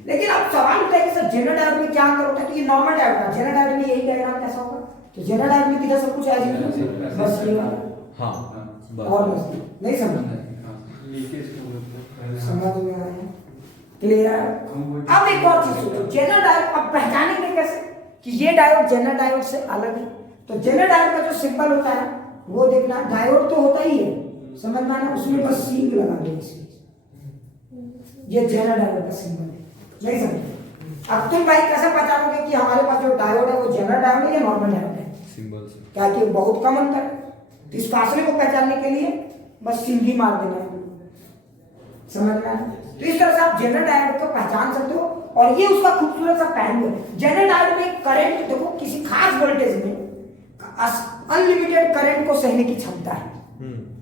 लेकिन अब सवाल उठता है कि सर जनरल डायोड में क्या अंतर होता है? तो ये नॉर्मल डायोड का, जनरल डायोड में यही डायग्राम कैसा होगा? तो जनरल डायोड में किधर सब कुछ है, बस ये हाँ और बस नहीं समझ में आया? क्लियर? अब एक और चीज सोचो, जनरल डायोड अब पहचानेंगे कैसे कि ये डायोड जनरल डायोड से अलग है? तो जनरल डायोड का जो सिंबल होता है वो देखना, डायोड तो होता ही है, समझ में आना, उसमें बस सींग लगा दो, ये जनरल डायोड का सिंबल है। नहीं समझ? अब तुम भाई कैसे पहचानोगे कि हमारे पास जो डायोड है वो जनरल डायोड है या नॉर्मल डायोड है? सिंबल से। क्या कि बहुत कम अंतर है। तो इस फासले को पहचानने के लिए बस सिंग ही मार देना है। समझ में आया? तो इस तरह से आप जनरल डायोड को पहचान सकते हो। और ये उसका खूबसूरत सा पहलू है। जनरल डायोड में करंट देखो, किसी खास वोल्टेज में अनलिमिटेड करंट को सहने की क्षमता है।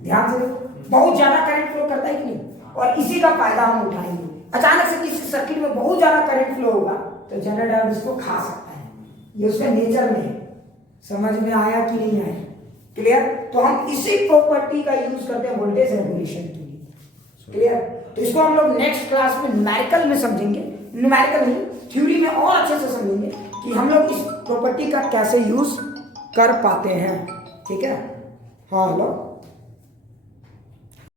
ध्यान से देखो, बहुत ज्यादा करंट फ्लो करता है कि नहीं, और इसी का फायदा हम उठाएंगे। अचानक से किसी सर्किट में बहुत ज्यादा करंट फ्लो होगा तो जनरल डायोड इसको खा सकता है, ये उसके नेचर में है। समझ में आया कि नहीं आया? क्लियर? तो हम इसी प्रॉपर्टी का यूज करते हैं वोल्टेज रेगुलेशन के लिए। क्लियर? तो इसको हम लोग नेक्स्ट क्लास में न्यूमेरिकल में समझेंगे, न्यूमेरिकल नहीं, थ्योरी में और अच्छे से समझेंगे कि हम लोग इस प्रॉपर्टी का कैसे यूज कर पाते हैं। ठीक है? हाँ, हेलो।